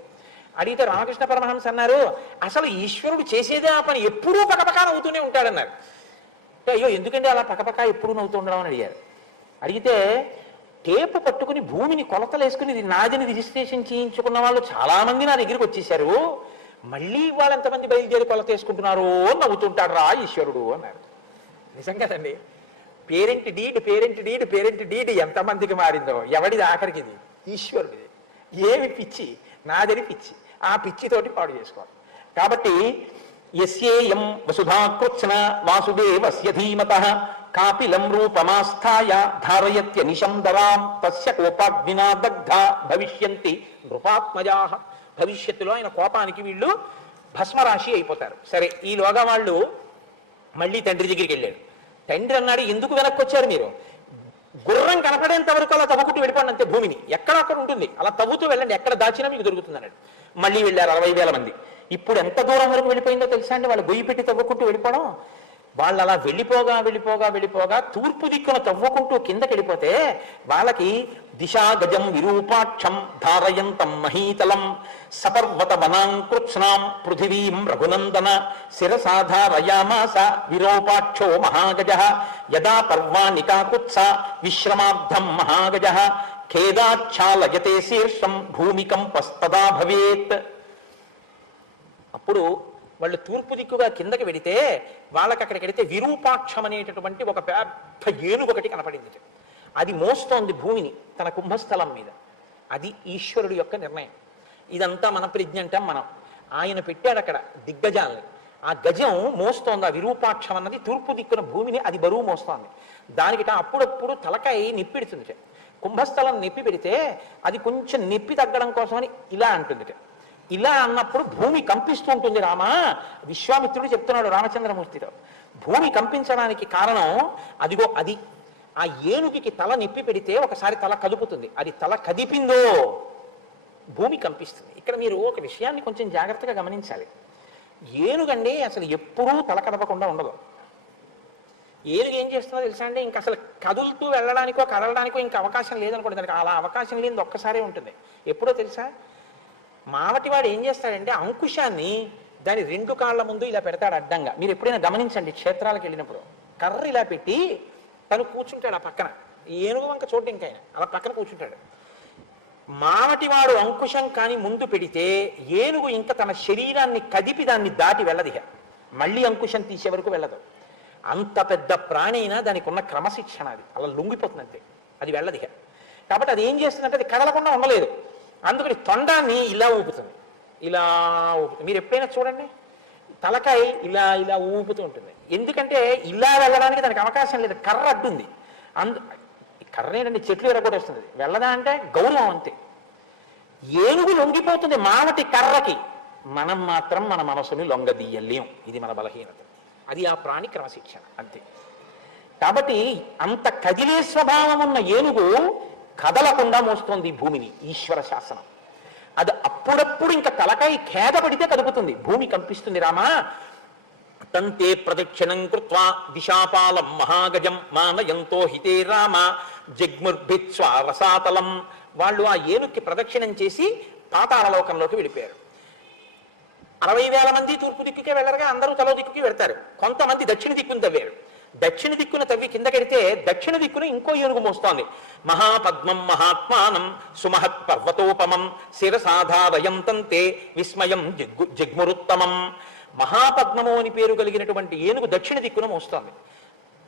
అడిగితే రామకృష్ణ పరమహంస అన్నారు, అసలు ఈశ్వరుడు చేసేదే ఆ పని, ఎప్పుడూ పకపక నవ్వుతూనే ఉంటాడన్నారు. అయ్యో ఎందుకంటే అలా పకపక ఎప్పుడు నవ్వుతూ ఉండడం అని అడిగారు. అడిగితే టేపు పట్టుకుని భూమిని కొలతలు వేసుకుని ఇది నాదిని రిజిస్ట్రేషన్ చేయించుకున్న వాళ్ళు చాలా మంది నా దగ్గరికి వచ్చేసారు, మళ్ళీ వాళ్ళు ఎంతమంది బయలుదేరి కొలత వేసుకుంటున్నారో నవ్వుతుంటాడు రా ఈశ్వరుడు అన్నారు. నిజం కదండి. పేరెంట్ డీడ్ ఎంతమందికి మారిందో, ఎవడిది ఆఖరికి? ఇది ఈశ్వరుడిది. ఏమి పిచ్చి, నాదని పిచ్చి, ఆ పిచ్చితోటి పాడు చేసుకోవాలి. కాబట్టి యస్యేయం వసుధాకృత్స్న వాసుదేవస్య ధీమతః కాపిలం రూపమాస్థాయ ధారయత్యనిశం దరాం తస్య కోపాగ్నినా దగ్ధ భవిష్యంతి నృపాత్మజాః. భవిష్యత్తులో ఆయన కోపానికి వీళ్ళు భస్మరాశి అయిపోతారు. సరే, ఈలోగా వాళ్ళు మళ్ళీ తండ్రి దగ్గరికి వెళ్ళాడు. తండ్రి అన్నాడు, ఎందుకు వెనక్కి వచ్చారు మీరు? గుర్రం కనపడేంత వరకు అలా తవ్వుకుంటూ వెళ్ళిపోండి అంతే, భూమిని ఎక్కడక్కడ ఉంటుంది అలా తవ్వుతూ వెళ్ళండి, ఎక్కడ దాచినా మీకు దొరుకుతుంది అన్నాడు. మళ్ళీ వెళ్ళారు 60,000 మంది. ఇప్పుడు ఎంత దూరం వరకు వెళ్ళిపోయిందో తెలుసా అండి? వాళ్ళు గొయ్యి పెట్టి తవ్వుకుంటూ వెళ్ళిపోవడం. వాళ్ళు అలా వెళ్ళిపోగా తూర్పు దిక్కున తవ్వుకుంటూ కిందకి వెళ్ళిపోతే వాళ్ళకి దిశా గజం విరూపాక్షం ధారయంతం మహీతలం సపర్వత వనాంకృత్స్నాం పృథివీం రఘునందన శిరసాధారయామాస విరూపాక్షో మహాగజః యదా పర్వాణికాకుత్స విశ్రమార్థం మహాగజః ఖేదాచ్ఛాలయతే శీర్షం భూమికంపస్తదా భవేత్. అప్పుడు వాళ్ళు తూర్పు దిక్కుగా కిందకి వెడితే వాళ్ళకి అక్కడికి వెడితే విరూపాక్షం అనేటటువంటి ఒక పెద్ద ఏనుగు ఒకటి కనపడింది. అది మోస్తోంది భూమిని తన కుంభస్థలం మీద. అది ఈశ్వరుడు యొక్క నిర్ణయం. ఇదంతా మన ప్రజ్ఞ అంటాం మనం. ఆయన పెట్టాడు అక్కడ దిగ్గజాలని, ఆ గజం మోస్తోంది. ఆ విరూపాక్షం అన్నది తూర్పు దిక్కున భూమిని అది బరువు మోస్తోంది. దానికిట అప్పుడప్పుడు తలకాయ నిప్పిడుతుంది. కుంభస్థలం నిప్పి పెడితే అది కొంచెం నిప్పి తగ్గడం కోసమని ఇలా అంటుంది. ఇలా అన్నప్పుడు భూమి కంపిస్తూ ఉంటుంది. రామా, విశ్వామిత్రుడు చెప్తున్నాడు రామచంద్రమూర్తితో, భూమి కంపించడానికి కారణం అదిగో అది. ఆ ఏనుగుకి తల నిప్పి పెడితే ఒకసారి తల కదుపుతుంది, అది తల కదిపిందో భూమి కంపిస్తుంది. ఇక్కడ మీరు ఒక విషయాన్ని కొంచెం జాగ్రత్తగా గమనించాలి. ఏనుగండి అసలు ఎప్పుడూ తల కదపకుండా ఉండదు. ఏనుగు ఏం చేస్తుందో తెలుసా అండి? ఇంకా అసలు కదులుతూ వెళ్ళడానికో కదలడానికో ఇంకా అవకాశం లేదనుకోండి, దానికి అలా అవకాశం లేనిది ఒక్కసారే ఉంటుంది. ఎప్పుడో తెలుసా? మావటివాడు ఏం చేస్తాడంటే అంకుశాన్ని దాని 2 కాళ్ళ ముందు ఇలా పెడతాడు అడ్డంగా. మీరు ఎప్పుడైనా గమనించండి, క్షేత్రాలకు వెళ్ళినప్పుడు కర్ర ఇలా పెట్టి తను కూర్చుంటాడు ఆ పక్కన. ఏనుగు వంక చోటు ఇంకైనా అలా పక్కన కూర్చుంటాడు. మావటివాడు అంకుశం కానీ ముందు పెడితే ఏనుగు ఇంకా తన శరీరాన్ని కదిపి దాన్ని దాటి వెళ్ళదిహ, మళ్ళీ అంకుశం తీసే వరకు వెళ్ళదు. అంత పెద్ద ప్రాణి అయినా దానికి ఉన్న క్రమశిక్షణ అది అలా లొంగిపోతుంది అంతే, అది వెళ్ళదిహ. కాబట్టి అది ఏం చేస్తుందంటే అది కదలకుండా ఉండలేదు. అందుకని తొండాన్ని ఇలా ఊపుతుంది, ఇలా ఊపుతుంది. మీరు ఎప్పుడైనా చూడండి, తలకాయ ఇలా ఊపుతూ ఉంటుంది. ఎందుకంటే ఇలా వెళ్ళడానికి దానికి అవకాశం లేదు, కర్ర అడ్డుంది. కర్ర ఏంటంటే చెట్లు ఎరగొట్టేస్తుంది, వెళ్ళదా అంటే గౌరవం అంతే. ఏనుగు లొంగిపోతుంది మావటి కర్రకి, మనం మాత్రం మన మనసుని లొంగదీయలేం. ఇది మన బలహీనత, అది ఆ ప్రాణి క్రమశిక్షణ అంతే. కాబట్టి అంత కదిలే స్వభావం ఉన్న ఏనుగు కదలకుండా మోస్తోంది భూమిని, ఈశ్వర శాసనం. అది అప్పుడప్పుడు ఇంకా తలకాయ ఖేద పడితే కదుపుతుంది, భూమి కంపిస్తుంది. రామా తంతే ప్రదక్షిణం కృత్వా దిశాపాలం మహాగజం మానయంతో హితే రామ జగ్ముర్భిత్స్వ రసాతలం. వాళ్ళు ఆ ఏనుక్కి ప్రదక్షిణం చేసి పాతాళలోకంలోకి వెళ్ళిపోయారు. 60,000 మంది తూర్పు దిక్కుకే వెళ్ళరుగా, అందరూ తలో దిక్కుకి వెళ్తారు. కొంతమంది దక్షిణ దిక్కును తవ్వారు. దక్షిణ దిక్కున తవ్వి కిందకెడితే దక్షిణ దిక్కున ఇంకో ఏనుగు మోస్తోంది. మహాపద్మం మహాత్మానం సుమహత్ పర్వతోపమం శిరసాధారయం తంతే విస్మయం జిగ్మురుత్తమం. మహాపద్మము అని పేరు కలిగినటువంటి ఏనుగు దక్షిణ దిక్కున మోస్తోంది.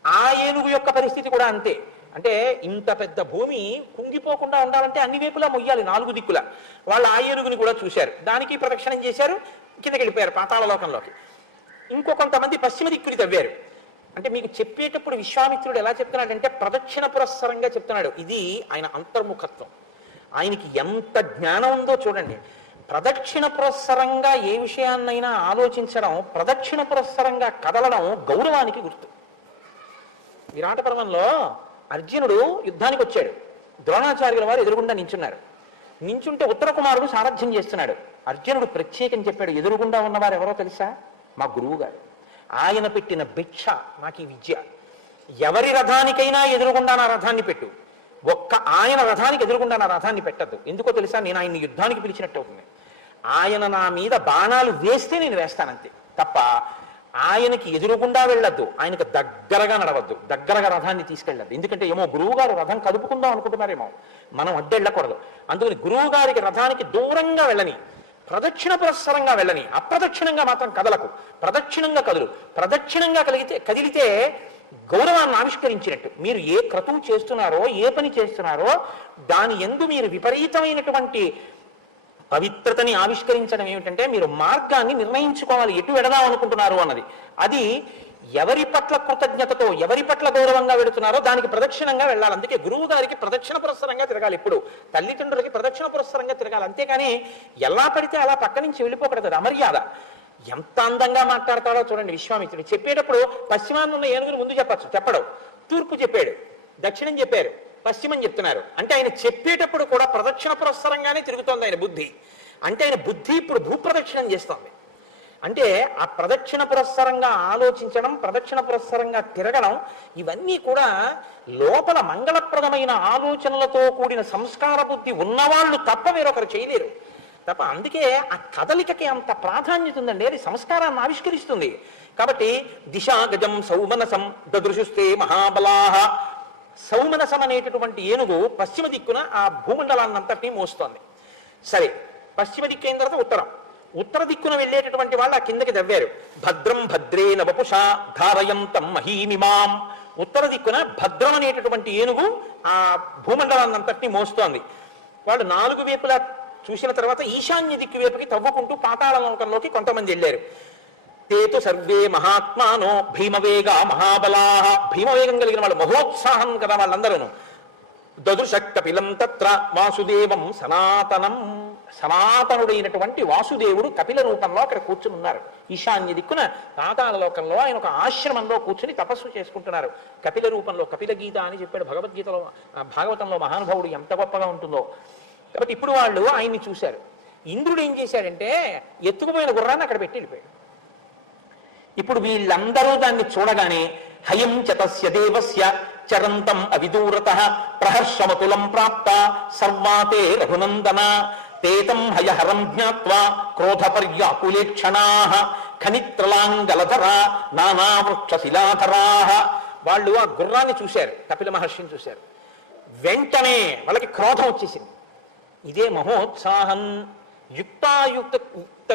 ఆ ఏనుగు యొక్క పరిస్థితి కూడా అంతే. అంటే ఇంత పెద్ద భూమి కుంగిపోకుండా ఉండాలంటే అన్ని వైపులా మొయ్యాలి, 4 దిక్కుల. వాళ్ళు ఆ ఏనుగుని కూడా చూశారు, దానికి ప్రదక్షిణం చేశారు, కిందకి వెళ్ళిపోయారు పాతాళ లోకంలోకి. ఇంకో కొంతమంది పశ్చిమ దిక్కుని తవ్వారు. అంటే మీకు చెప్పేటప్పుడు విశ్వామిత్రుడు ఎలా చెప్తున్నాడంటే ప్రదక్షిణ పురస్సరంగా చెప్తున్నాడు. ఇది ఆయన అంతర్ముఖత్వం, ఆయనకి ఎంత జ్ఞానం ఉందో చూడండి. ప్రదక్షిణ పురస్సరంగా ఏ విషయాన్నైనా ఆలోచించడం, ప్రదక్షిణ పురస్సరంగా కదలడం గౌరవానికి గుర్తు. విరాట పర్వంలో అర్జునుడు యుద్ధానికి వచ్చాడు. ద్రోణాచార్యుల వారు ఎదురుగుండా నించున్నారు. నించుంటే ఉత్తర కుమారుడు సారథ్యం చేస్తున్నాడు. అర్జునుడు ప్రత్యేకం చెప్పాడు, ఎదురుగుండా ఉన్నవారు ఎవరో తెలుసా? మా గురువు గారు. ఆయన పెట్టిన భిక్ష నాకు ఈ విద్య. ఎవరి రథానికైనా ఎదురుగుండా నా రథాన్ని పెట్టు, ఒక్క ఆయన రథానికి ఎదురుగుండా నా రథాన్ని పెట్టద్దు. ఎందుకో తెలుసా? నేను ఆయన్ని యుద్ధానికి పిలిచినట్టు అవుతుంది. ఆయన నా మీద బాణాలు వేస్తే నేను వేస్తానంతే తప్ప ఆయనకి ఎదురుగుండా వెళ్ళొద్దు, ఆయనకు దగ్గరగా నడవద్దు, దగ్గరగా రథాన్ని తీసుకెళ్ళద్దు. ఎందుకంటే ఏమో గురువు గారు రథం కదుపుకుందాం అనుకుంటున్నారేమో, మనం అడ్డెళ్ళకూడదు. అందుకని గురువు గారికి రథానికి దూరంగా వెళ్ళని, ప్రదక్షిణ పురస్సరంగా వెళ్ళని, అప్రదక్షిణంగా మాత్రం కదలకు. ప్రదక్షిణంగా కదులు. ప్రదక్షిణంగా కదిలితే గౌరవాన్ని ఆవిష్కరించినట్టు. మీరు ఏ క్రతువు చేస్తున్నారో, ఏ పని చేస్తున్నారో దాని యందు మీరు విపరీతమైనటువంటి పవిత్రతని ఆవిష్కరించడం ఏమిటంటే మీరు మార్గాన్ని నిర్ణయించుకోవాలి, ఎటు వెడదాం అనుకుంటున్నారు అన్నది. అది ఎవరి పట్ల కృతజ్ఞతతో, ఎవరి పట్ల గౌరవంగా వెళుతున్నారో దానికి ప్రదక్షిణంగా వెళ్ళాలి. అందుకే గురువు గారికి ప్రదక్షిణ పురస్సరంగా తిరగాలి. ఇప్పుడు తల్లిదండ్రులకి ప్రదక్షిణ పురస్సరంగా తిరగాలి. అంతేకాని ఎలా పడితే అలా పక్క నుంచి వెళ్ళిపోకూడదు, అది అమర్యాద. ఎంత అందంగా మాట్లాడతాడో చూడండి విశ్వామిత్రుడు. చెప్పేటప్పుడు పశ్చిమాన్ని ఉన్న ఏనుగులు ముందు చెప్పడం, తూర్పు చెప్పాడు, దక్షిణం చెప్పారు, పశ్చిమం చెప్తున్నారు. అంటే ఆయన చెప్పేటప్పుడు కూడా ప్రదక్షిణ పురస్సరంగానే తిరుగుతోంది ఆయన బుద్ధి. అంటే ఆయన బుద్ధి ఇప్పుడు భూప్రదక్షిణం చేస్తోంది. అంటే ఆ ప్రదక్షిణ పురస్సరంగా ఆలోచించడం, ప్రదక్షిణ పురస్సరంగా తిరగడం, ఇవన్నీ కూడా లోపల మంగళప్రదమైన ఆలోచనలతో కూడిన సంస్కార బుద్ధి ఉన్నవాళ్ళు తప్ప వేరొకరు చేయలేరు తప్ప. అందుకే ఆ కదలికకి అంత ప్రాధాన్యత ఉందండి, అది సంస్కారాన్ని ఆవిష్కరిస్తుంది. కాబట్టి దిశా గజం సౌమనసం దదృశుస్తే మహాబలాహ. సౌమనసం అనేటటువంటి ఏనుగు పశ్చిమ దిక్కున ఆ భూమండలాన్నంతటినీ మోస్తోంది. సరే, పశ్చిమ దిక్కు అయిన తర్వాత ఉత్తరం. ఉత్తర దిక్కున వెళ్ళేటటువంటి వాళ్ళు ఆ కిందకి దవ్వారు. భద్రం భద్రే నవపుషా ధారయంతం మహీమిమాం. ఉత్తర దిక్కున భద్రం అనేటటువంటి ఏనుగు ఆ భూమండలాన్నంతటినీ మోస్తోంది. వాళ్ళు 4 వైపులా చూసిన తర్వాత ఈశాన్య దిక్కు వైపుకి తవ్వుకుంటూ పాతాళ లోకంలోకి కొంతమంది వెళ్ళారు. తేతు సర్వే మహాత్మానో భీమవేగ మహాబలాహ. భీమవేగం కలిగిన వాళ్ళు, మహోత్సాహం కదా వాళ్ళందరూ. దదృశ కపిలం తత్ర వాసుదేవం సనాతనం. సనాతనుడైనటువంటి వాసుదేవుడు కపిల రూపంలో అక్కడ కూర్చుని ఉన్నారు. ఈశాన్య దిక్కున పాతాళ లోకంలో ఆయన ఒక ఆశ్రమంలో కూర్చుని తపస్సు చేసుకుంటున్నారు. కపిల రూపంలో. కపిల గీత అని చెప్పాడు భగవద్గీతలో, భాగవతంలో మహానుభావుడు ఎంత గొప్పగా ఉంటుందో. కాబట్టి ఇప్పుడు వాళ్ళు ఆయన్ని చూశారు. ఇంద్రుడు ఏం చేశాడంటే ఎత్తుకుపోయిన గుర్రాన్ని అక్కడ పెట్టి వెళ్ళిపోయాడు. ఇప్పుడు వీళ్ళందరూ దాన్ని చూడగానే హయం చతస్య దేవస్య చరంతం అవిదూరతః ప్రహర్షమతులం ప్రాప్త సర్వాతే రఘునందన తేతం హయహరం జ్ఞాత్వా క్రోధపర్యాకులేక్షణాః ఖనిత్రలాంగలధరా నానావృక్షశిలాధరాః. వాళ్ళు ఆ గుర్రాన్ని చూశారు, కపిల మహర్షిని చూశారు. వెంటనే వాళ్ళకి క్రోధం వచ్చేసింది. ఇదే మహోత్సాహం. యుక్త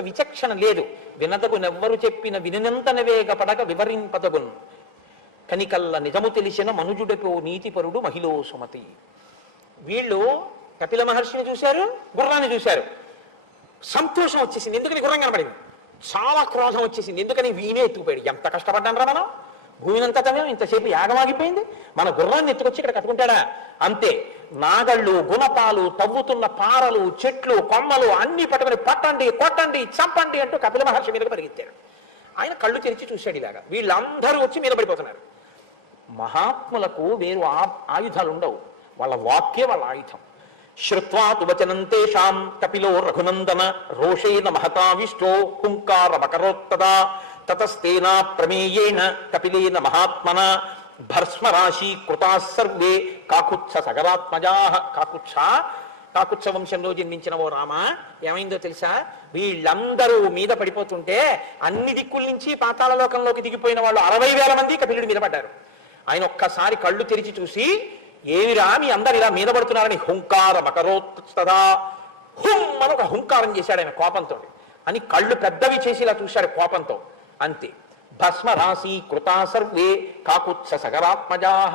విచక్షణ లేదు. వినదగునెవ్వరు చెప్పిన వినినంతనవేగపడక వివరింపదగున్ కనికల్ల నిజము తెలిసిన మనుజుడకు నీతిపరుడు మహిళో సుమతి. వీళ్ళు కపిల మహర్షిని చూశారు, గుర్రాన్ని చూశారు. సంతోషం వచ్చేసింది, ఎందుకని గుర్రం కనపడింది. చాలా క్రోధం వచ్చేసింది, ఎందుకని వీనే ఎత్తుకుపోయాడు. ఎంత కష్టపడ్డాను రా మనం, భూమినంతా తవ్వాం, ఇంతసేపు యాగమాగిపోయింది, మన గుర్రాన్ని ఎత్తుకొచ్చి ఇక్కడ కట్టుకుంటాడా? అంతే. నాగళ్ళు, గుణపాలు, తవ్వుతున్న పారలు, చెట్లు, కొమ్మలు అన్ని పట్టుకుని పట్టండి, కొట్టండి, చంపండి అంటూ కపిల మహర్షి మీదకి పరిగెత్తారు. ఆయన కళ్ళు తెరిచి చూశాడు ఇలాగా. వీళ్ళందరూ వచ్చి మీద పడిపోతున్నారు. మహాత్ములకు వేరు ఆయుధాలు ఉండవు, వాళ్ళ వాక్యే వాళ్ళ ఆయుధం. శ్రుత్వా తు వచనం తేషాం కపిలో రఘునందన రోషేణ మహతావిష్టో హుంకారమకరోత్తదా తతస్తేనా ప్రమేయేణ కపిలేన మహాత్మన భస్మరాశి కృతా సర్వే కాకుత్స సగరాత్మజా. కాకుత్స, కాకుత్స వంశంలో జన్మించిన ఓ రామ, ఏమైందో తెలుసా? వీళ్ళందరూ మీద పడిపోతుంటే అన్ని దిక్కుల నుంచి పాతాళ లోకంలోకి దిగిపోయిన వాళ్ళు 60,000 మంది కపిలుడి మీద పడ్డారు. ఆయన ఒక్కసారి కళ్ళు తెరిచి చూసి, ఏమిరా మీ అందరు ఇలా మీద పడుతున్నారని హుంకార మకరోత్తదా, హుం అని ఒక హుంకారం చేశాడు ఆయన కోపంతో. అని కళ్ళు పెద్దవి చేసి ఇలా చూశాడు కోపంతో. అంతే, భస్మరాశి కృతా సర్వే కాకుత్స సగరాత్మజాహ.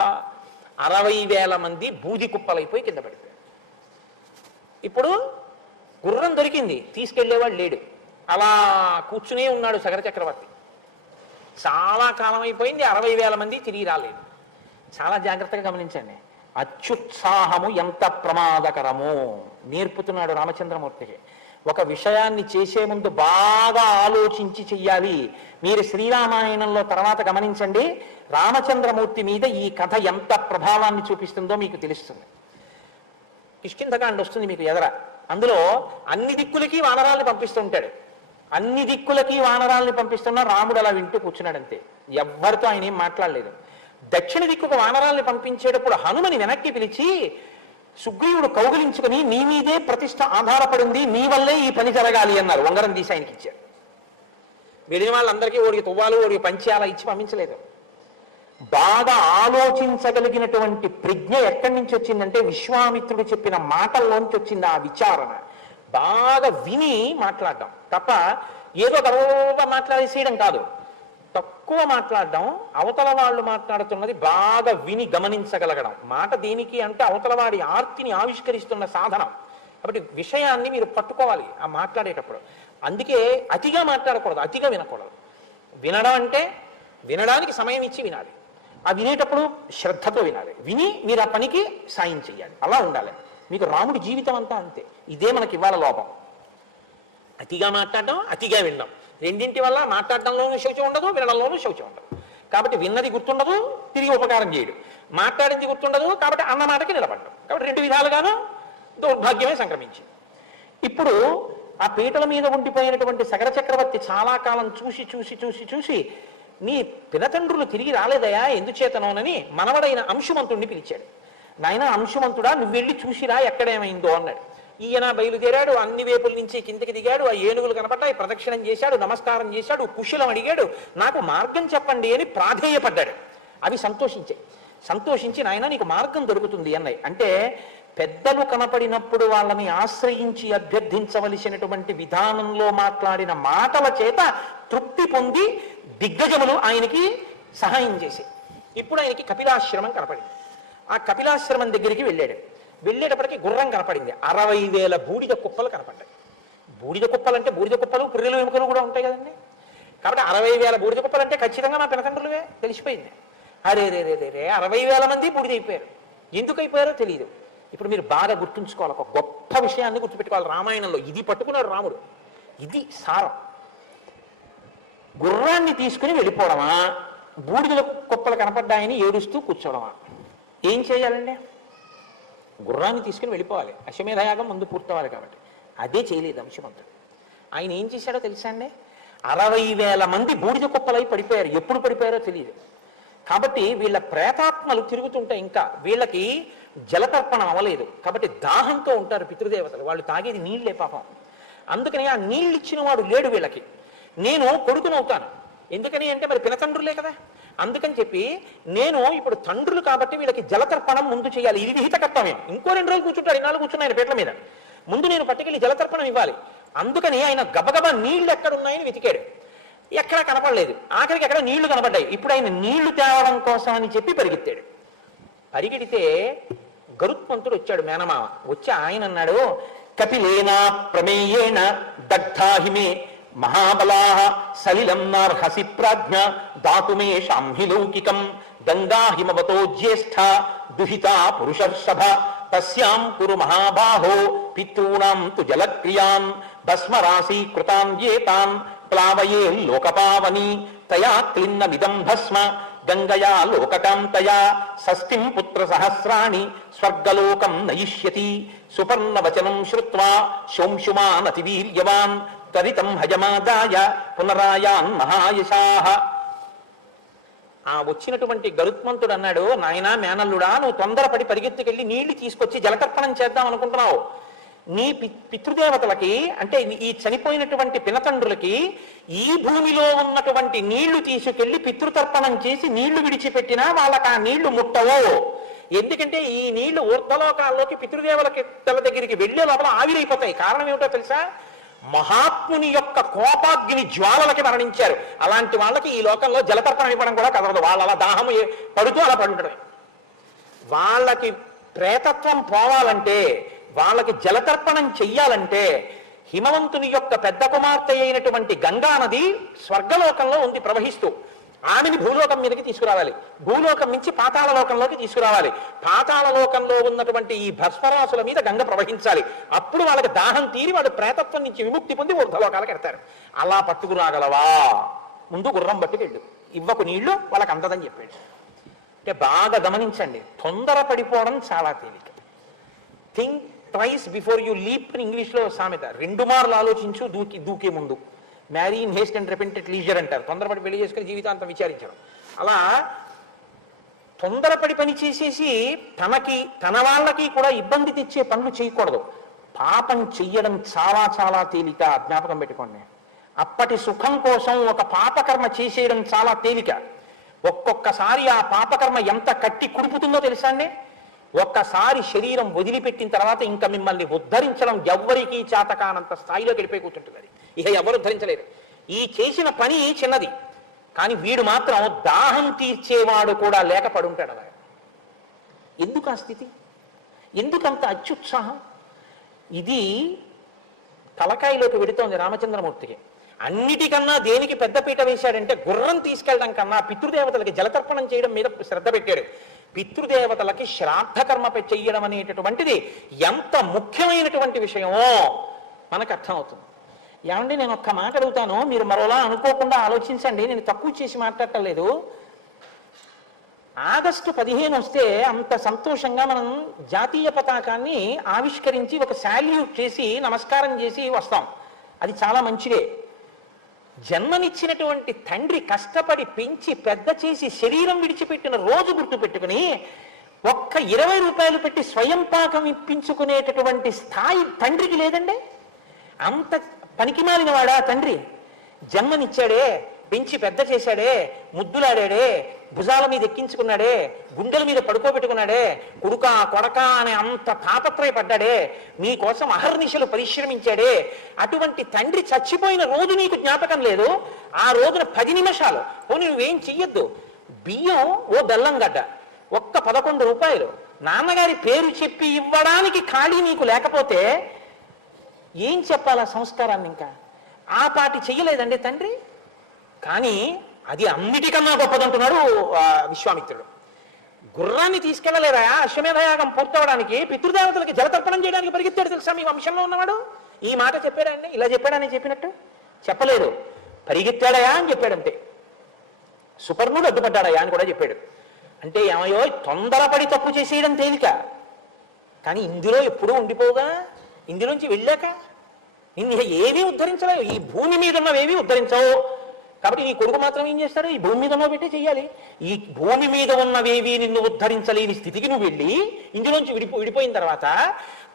60,000 మంది బూది కుప్పలైపోయి కింద పడిపోయారు. ఇప్పుడు గుర్రం దొరికింది, తీసుకెళ్లేవాడు లేడు. అలా కూర్చునే ఉన్నాడు సగర చక్రవర్తి. చాలా కాలం అయిపోయింది, 60,000 మంది తిరిగి రాలేదు. చాలా జాగ్రత్తగా గమనించండి, అత్యుత్సాహము ఎంత ప్రమాదకరమో నేర్పుతున్నాడు రామచంద్రమూర్తికి. ఒక విషయాన్ని చేసే ముందు బాగా ఆలోచించి చెయ్యాలి. మీరు శ్రీరామాయణంలో తర్వాత గమనించండి, రామచంద్రమూర్తి మీద ఈ కథ ఎంత ప్రభావాన్ని చూపిస్తుందో మీకు తెలుస్తుంది. కిష్కింధకాండ వస్తుంది మీకు ఎదర. అందులో అన్ని దిక్కులకి వానరాల్ని పంపిస్తుంటాడు. అన్ని దిక్కులకి వానరాల్ని పంపిస్తున్నా రాముడు అలా వింటూ కూర్చున్నాడు అంతే. ఎవ్వరితో ఆయన ఏం మాట్లాడలేదు. దక్షిణ దిక్కుకు వానరాల్ని పంపించేటప్పుడు హనుమని వెనక్కి పిలిచి, సుగ్రీవుడు కౌగిలించుకుని, నీ మీదే ప్రతిష్ట ఆధారపడింది, నీ వల్లే ఈ పని జరగాలి అన్నారు. ఉంగరం తీసి ఆయనకి ఇచ్చారు. వెళ్ళిన వాళ్ళందరికీ ఓడికి తువ్వాలు, ఓడికి పంచి అలా ఇచ్చి పంపించలేదు. బాగా ఆలోచించగలిగినటువంటి ప్రజ్ఞ ఎక్కడి నుంచి వచ్చిందంటే విశ్వామిత్రుడు చెప్పిన మాటల్లోంచి వచ్చింది ఆ విచారణ. బాగా విని మాట్లాడడం తప్ప ఏదో గర్వంగా మాట్లాడేసేయడం కాదు. తక్కువ మాట్లాడడం, అవతల వాళ్ళు మాట్లాడుతున్నది బాగా విని గమనించగలగడం. మాట దేనికి అంటే అవతల వాడి ఆర్తిని ఆవిష్కరిస్తున్న సాధనం. కాబట్టి విషయాన్ని మీరు పట్టుకోవాలి ఆ మాట్లాడేటప్పుడు. అందుకే అతిగా మాట్లాడకూడదు, అతిగా వినకూడదు. వినడం అంటే వినడానికి సమయం ఇచ్చి వినాలి. ఆ వినేటప్పుడు శ్రద్ధతో వినాలి. విని మీరు ఆ పనికి సాయం చెయ్యాలి. అలా ఉండాలి. మీకు రాముడి జీవితం అంతా అంతే. ఇదే మనకి ఇవాళ లోపం. అతిగా మాట్లాడడం, అతిగా వినడం, రెండింటి వల్ల మాట్లాడడంలోనూ శౌచం ఉండదు, వినడంలోనూ శౌచం ఉండదు. కాబట్టి విన్నది గుర్తుండదు, తిరిగి ఉపకారం చేయడు. మాట్లాడింది గుర్తుండదు, కాబట్టి అన్న మాటకి నిలబడడం. కాబట్టి 2 విధాలుగాను దౌర్భాగ్యమే సంక్రమించింది. ఇప్పుడు ఆ పీటల మీద ఉండిపోయినటువంటి సగర చక్రవర్తి చాలా కాలం చూసి చూసి చూసి చూసి, నీ పినతండ్రులు తిరిగి రాలేదయా, ఎందుచేతనోనని మనవడైన అంశుమంతుడిని పిలిచాడు. నాయన అంశుమంతుడా, నువ్వు వెళ్ళి చూసిరా ఎక్కడేమైందో అన్నాడు. ఈయన బయలుదేరాడు. అన్ని వైపుల నుంచి కిందకి దిగాడు. ఆ ఏనుగులు కనపడ్డాయి, ప్రదక్షిణం చేశాడు, నమస్కారం చేశాడు, కుశలం అడిగాడు, నాకు మార్గం చెప్పండి అని ప్రాధేయపడ్డాడు. అవి సంతోషించాయి. సంతోషించి, నాయన నీకు మార్గం దొరుకుతుంది అన్నాయి. అంటే పెద్దలు కనపడినప్పుడు వాళ్ళని ఆశ్రయించి అభ్యర్థించవలసినటువంటి విధానంలో మాట్లాడిన మాటల చేత తృప్తి పొంది దిగ్గజములు ఆయనకి సహాయం చేసి, ఇప్పుడు ఆయనకి కపిలాశ్రమం కనపడింది. ఆ కపిలాశ్రమం దగ్గరికి వెళ్ళాడు. వెళ్ళేటప్పటికి గుర్రం కనపడింది. 60,000 బూడిద కుప్పలు కనపడ్డాయి. బూడిద కుప్పలు అంటే బూడిద కుప్పలు, పుర్రెలు, ఎముకలు కూడా ఉంటాయి కదండి. కాబట్టి 60,000 బూడిద కుప్పలు అంటే ఖచ్చితంగా మా పినతండ్రులవే తెలిసిపోయింది. అరే రే రే రే 60,000 మంది బూడిదైపోయారు. ఎందుకు అయిపోయారో తెలియదు. ఇప్పుడు మీరు బాగా గుర్తుంచుకోవాలి, ఒక గొప్ప విషయాన్ని గుర్తుపెట్టుకోవాలి. రామాయణంలో ఇది పట్టుకున్నాడు రాముడు. ఇది సారం. గుర్రాన్ని తీసుకుని వెళ్ళిపోవడమా, బూడిదల కుప్పలు కనపడ్డాయని ఏడుస్తూ కూర్చోవడమా? ఏం చేయాలండి? గుర్రాన్ని తీసుకుని వెళ్ళిపోవాలి. అశ్వమేధయాగం ముందు పూర్తవాలి. కాబట్టి అదే చేయలేదు అంశమంతుడు. ఆయన ఏం చేశాడో తెలుసా అండి? 60,000 మంది బూడిద కుప్పలై పడిపోయారు. ఎప్పుడు పడిపోయారో తెలియదు. కాబట్టి వీళ్ళ ప్రేతాత్మలు తిరుగుతుంటాయి. ఇంకా వీళ్ళకి జలతర్పణం అవ్వలేదు. కాబట్టి దాహంతో ఉంటారు పితృదేవతలు. వాళ్ళు తాగేది నీళ్లే పాపం. అందుకని ఆ నీళ్ళు ఇచ్చిన వాడు లేడు వీళ్ళకి. నేను కొడుకునవుతాను. ఎందుకని అంటే మరి పినతండ్రులే కదా. అందుకని చెప్పి నేను ఇప్పుడు తండ్రులు కాబట్టి వీళ్ళకి జలతర్పణం ముందు చేయాలి. ఇది విహిత కర్తవ్యం. ఇంకో 2 రోజులు కూర్చుంటారు, 4 కూర్చున్నాయి ఆయన పీటల మీద. ముందు నేను పట్టుకెళ్ళి జలతర్పణం ఇవ్వాలి. అందుకని ఆయన గబగబా నీళ్లు ఎక్కడున్నాయని వెతికాడు. ఎక్కడా కనపడలేదు. ఆఖరికి ఎక్కడ నీళ్లు కనపడ్డాయి. ఇప్పుడు ఆయన నీళ్లు తేవడం కోసం అని చెప్పి పరిగెత్తాడు. పరిగెడితే గరుత్మంతుడు వచ్చాడు, మేనమామ. వచ్చి ఆయన అన్నాడు, కపిలేనా ప్రమేయేణ దగ్ధాహిమే మహాబలాః సలిలం నార్హసి ప్రాజ్ఞ దాతుమే శాంహిలౌకికం గంగాహిమవతో జ్యేష్ఠ దుహితా పురుషర్షభ తస్యాం కురు మహాబాహో పితॄణాం తు జలక్రియాన్ భస్మరాశి కృతాన్ ఏతాన్ ప్లావయే లోకపావని తయా క్లిన్నమిదం భస్మ గంగయా లోకకాంతయా షష్ఠిం పుత్ర సహస్రాణి స్వర్గలోకం నయిష్యతి సుపర్ణవచనం శ్రుత్వా శోంశుమాన్ అతివీర్యవాన్ త్వరితం హయమాదాయ పునరాయాన్ మహాయశాః. ఆ వచ్చినటువంటి గరుత్మంతుడు అన్నాడు, నాయనా మేనల్లుడా, నువ్వు తొందరపడి పరిగెత్తుకెళ్ళి నీళ్లు తీసుకొచ్చి జలతర్పణం చేద్దాం అనుకుంటున్నావు. నీ పితృదేవతలకి, అంటే ఈ చనిపోయినటువంటి పినతండ్రులకి ఈ భూమిలో ఉన్నటువంటి నీళ్లు తీసుకెళ్లి పితృతర్పణం చేసి నీళ్లు విడిచిపెట్టినా వాళ్ళకి ఆ నీళ్లు ముట్టవు. ఎందుకంటే ఈ నీళ్లు ఊర్ధలోకాల్లోకి పితృదేవతల దగ్గరికి వెళ్లే లోపల ఆవిరైపోతాయి. కారణం ఏమిటో తెలుసా? మహాత్ముని యొక్క కోపాగ్ని జ్వాలలకి మరణించారు. అలాంటి వాళ్ళకి ఈ లోకంలో జలతర్పణం ఇవ్వడం కూడా కదలదు. వాళ్ళు అలా దాహము పడుతూ అలా పడుండడమే. వాళ్ళకి ప్రేతత్వం పోవాలంటే, వాళ్ళకి జలతర్పణం చెయ్యాలంటే హిమవంతుని యొక్క పెద్ద కుమార్తె అయినటువంటి గంగా నది స్వర్గలోకంలో ఉంది ప్రవహిస్తూ. ఆమెని భూలోకం మీదకి తీసుకురావాలి, భూలోకం నుంచి పాతాళ లోకంలోకి తీసుకురావాలి. పాతాళ లోకంలో ఉన్నటువంటి ఈ భస్మరాసుల మీద గంగ ప్రవహించాలి. అప్పుడు వాళ్ళకి దాహం తీరి వాళ్ళు ప్రేతత్వం నుంచి విముక్తి పొంది ఊర్ధలోకాలకు ఎడతారు. అలా పట్టుకురాగలవా? ముందు గుర్రం బట్టి వెళ్ళు, ఇవ్వకు నీళ్లు వాళ్ళకి అందదని చెప్పాడు. అంటే బాగా గమనించండి, తొందర పడిపోవడం చాలా తేలిక. Think twice before you leap అని ఇంగ్లీష్లో సామెత. 2 మార్లు ఆలోచించు దూకే ముందు. Marry in Heist and repent at leisure అంటారు. తొందరపడి పెళ్లి చేసుకుని జీవితాంతం విచారించడం. అలా తొందరపడి పని చేసేసి తన వాళ్ళకి కూడా ఇబ్బంది తెచ్చే పనులు చేయకూడదు. పాపం చెయ్యడం చాలా చాలా తేలిక, జ్ఞాపకం పెట్టుకోండి. అప్పటి సుఖం కోసం ఒక పాపకర్మ చేసేయడం చాలా తేలిక. ఒక్కొక్కసారి ఆ పాపకర్మ ఎంత కట్టి కుడుపుతుందో తెలుసా అండి? ఒక్కసారి శరీరం వదిలిపెట్టిన తర్వాత ఇంకా మిమ్మల్ని ఉద్ధరించడం ఎవ్వరికీ చేతకానంత స్థాయిలోకి వెళ్ళిపోయి కూర్చుంటుంది. అది ఇక ఎవరు ఉద్ధరించలేరు. ఈ చేసిన పని చిన్నది, కానీ వీడు మాత్రం దాహం తీర్చేవాడు కూడా లేక పడుంటాడు. అలా ఎందుకు ఆ స్థితి? ఎందుకంత అత్యుత్సాహం? ఇది తలకాయలోకి వెడుతోంది రామచంద్రమూర్తికి. అన్నిటికన్నా దేనికి పెద్దపీట వేశాడంటే, గుర్రం తీసుకెళ్ళడం కన్నా పితృదేవతలకి జలతర్పణం చేయడం మీద శ్రద్ధ పెట్టాడు. పితృదేవతలకి శ్రాద్ధకర్మ చెయ్యడం అనేటటువంటిది ఎంత ముఖ్యమైనటువంటి విషయమో మనకు అర్థమవుతుంది. ఏమండి, నేను ఒక్క మాట అడుగుతాను, మీరు మరోలా అనుకోకుండా ఆలోచించండి. నేను తక్కువ చేసి మాట్లాడటం లేదు. ఆగస్టు 15 వస్తే అంత సంతోషంగా మనం జాతీయ పతాకాన్ని ఆవిష్కరించి ఒక శాల్యూట్ చేసి నమస్కారం చేసి వస్తాం. అది చాలా మంచిదే. జన్మనిచ్చినటువంటి తండ్రి కష్టపడి పెంచి పెద్ద చేసి శరీరం విడిచిపెట్టిన రోజు గుర్తు పెట్టుకుని ఒక్క 20 రూపాయలు పెట్టి స్వయం పాకం ఇప్పించుకునేటటువంటి స్థాయి తండ్రికి లేదండి. అంత పనికిమాలిన వాడా తండ్రి? జన్మనిచ్చాడే, పెంచి పెద్ద చేశాడే, ముద్దులాడాడే, భుజాల మీద ఎక్కించుకున్నాడే, గుండెల మీద పడుకోబెట్టుకున్నాడే, కొడుకా కొడకా అని అంత తాపత్రయపడ్డాడే, నీకోసం అహర్నిశలు పరిశ్రమించాడే. అటువంటి తండ్రి చచ్చిపోయిన రోజు నీకు జ్ఞాపకం లేదు. ఆ రోజున 10 నిమిషాలు పోనీ నువ్వేం చెయ్యొద్దు. బియ్యం ఓ బెల్లం గడ్డ, ఒక్క 11 రూపాయలు నాన్నగారి పేరు చెప్పి ఇవ్వడానికి ఖాళీ నీకు లేకపోతే ఏం చెప్పాలా సంస్కారాన్ని? ఇంకా ఆ పాటి చెయ్యలేదండి తండ్రి. కానీ అది అన్నిటికన్నా గొప్పదంటున్నాడు విశ్వామిత్రుడు. గుర్రాన్ని తీసుకెళ్ళలేదా అశ్వమేధయాగం పూర్తవడానికి? పితృదేవతలకి జలతర్పణం చేయడానికి పరిగెత్తాడు తెలుసా మీ వంశంలో ఉన్నవాడు? ఈ మాట చెప్పాడండి? ఇలా చెప్పాడని చెప్పినట్టు చెప్పలేదు. పరిగెత్తాడయా అని చెప్పాడంతే. సుపర్ణుడు అడ్డుపడ్డాడయా అని కూడా చెప్పాడు. అంటే ఏమయ్యో, తొందరపడి తప్పు చేసేయడం తేలిక, కానీ ఇందులో ఎప్పుడూ ఉండిపోగా, ఇందులోంచి వెళ్ళాక నిన్ను ఏమీ ఉద్ధరించలేవు. ఈ భూమి మీద ఉన్నవేమీ ఉద్ధరించవు. కాబట్టి నీ కొడుకు మాత్రం ఏం చేస్తాడు? ఈ భూమి మీద ఉన్న పెట్టే చెయ్యాలి. ఈ భూమి మీద ఉన్నవేవి నిన్ను ఉద్ధరించలేని స్థితికి నువ్వు వెళ్ళి ఇందులోంచి విడిపోయిన తర్వాత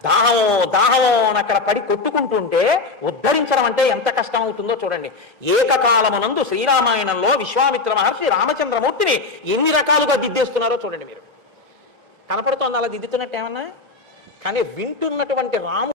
దాహమో దాహమో అని అక్కడ పడి కొట్టుకుంటుంటే ఉద్ధరించడం అంటే ఎంత కష్టం అవుతుందో చూడండి. ఏకకాలమునందు శ్రీరామాయణంలో విశ్వామిత్ర మహర్షి రామచంద్రమూర్తిని ఎన్ని రకాలుగా దిద్దేస్తున్నారో చూడండి మీరు. కనపడుతోంది అలా దిద్దుతున్నట్టు ఏమన్నా? కానీ వింటున్నటువంటి రాము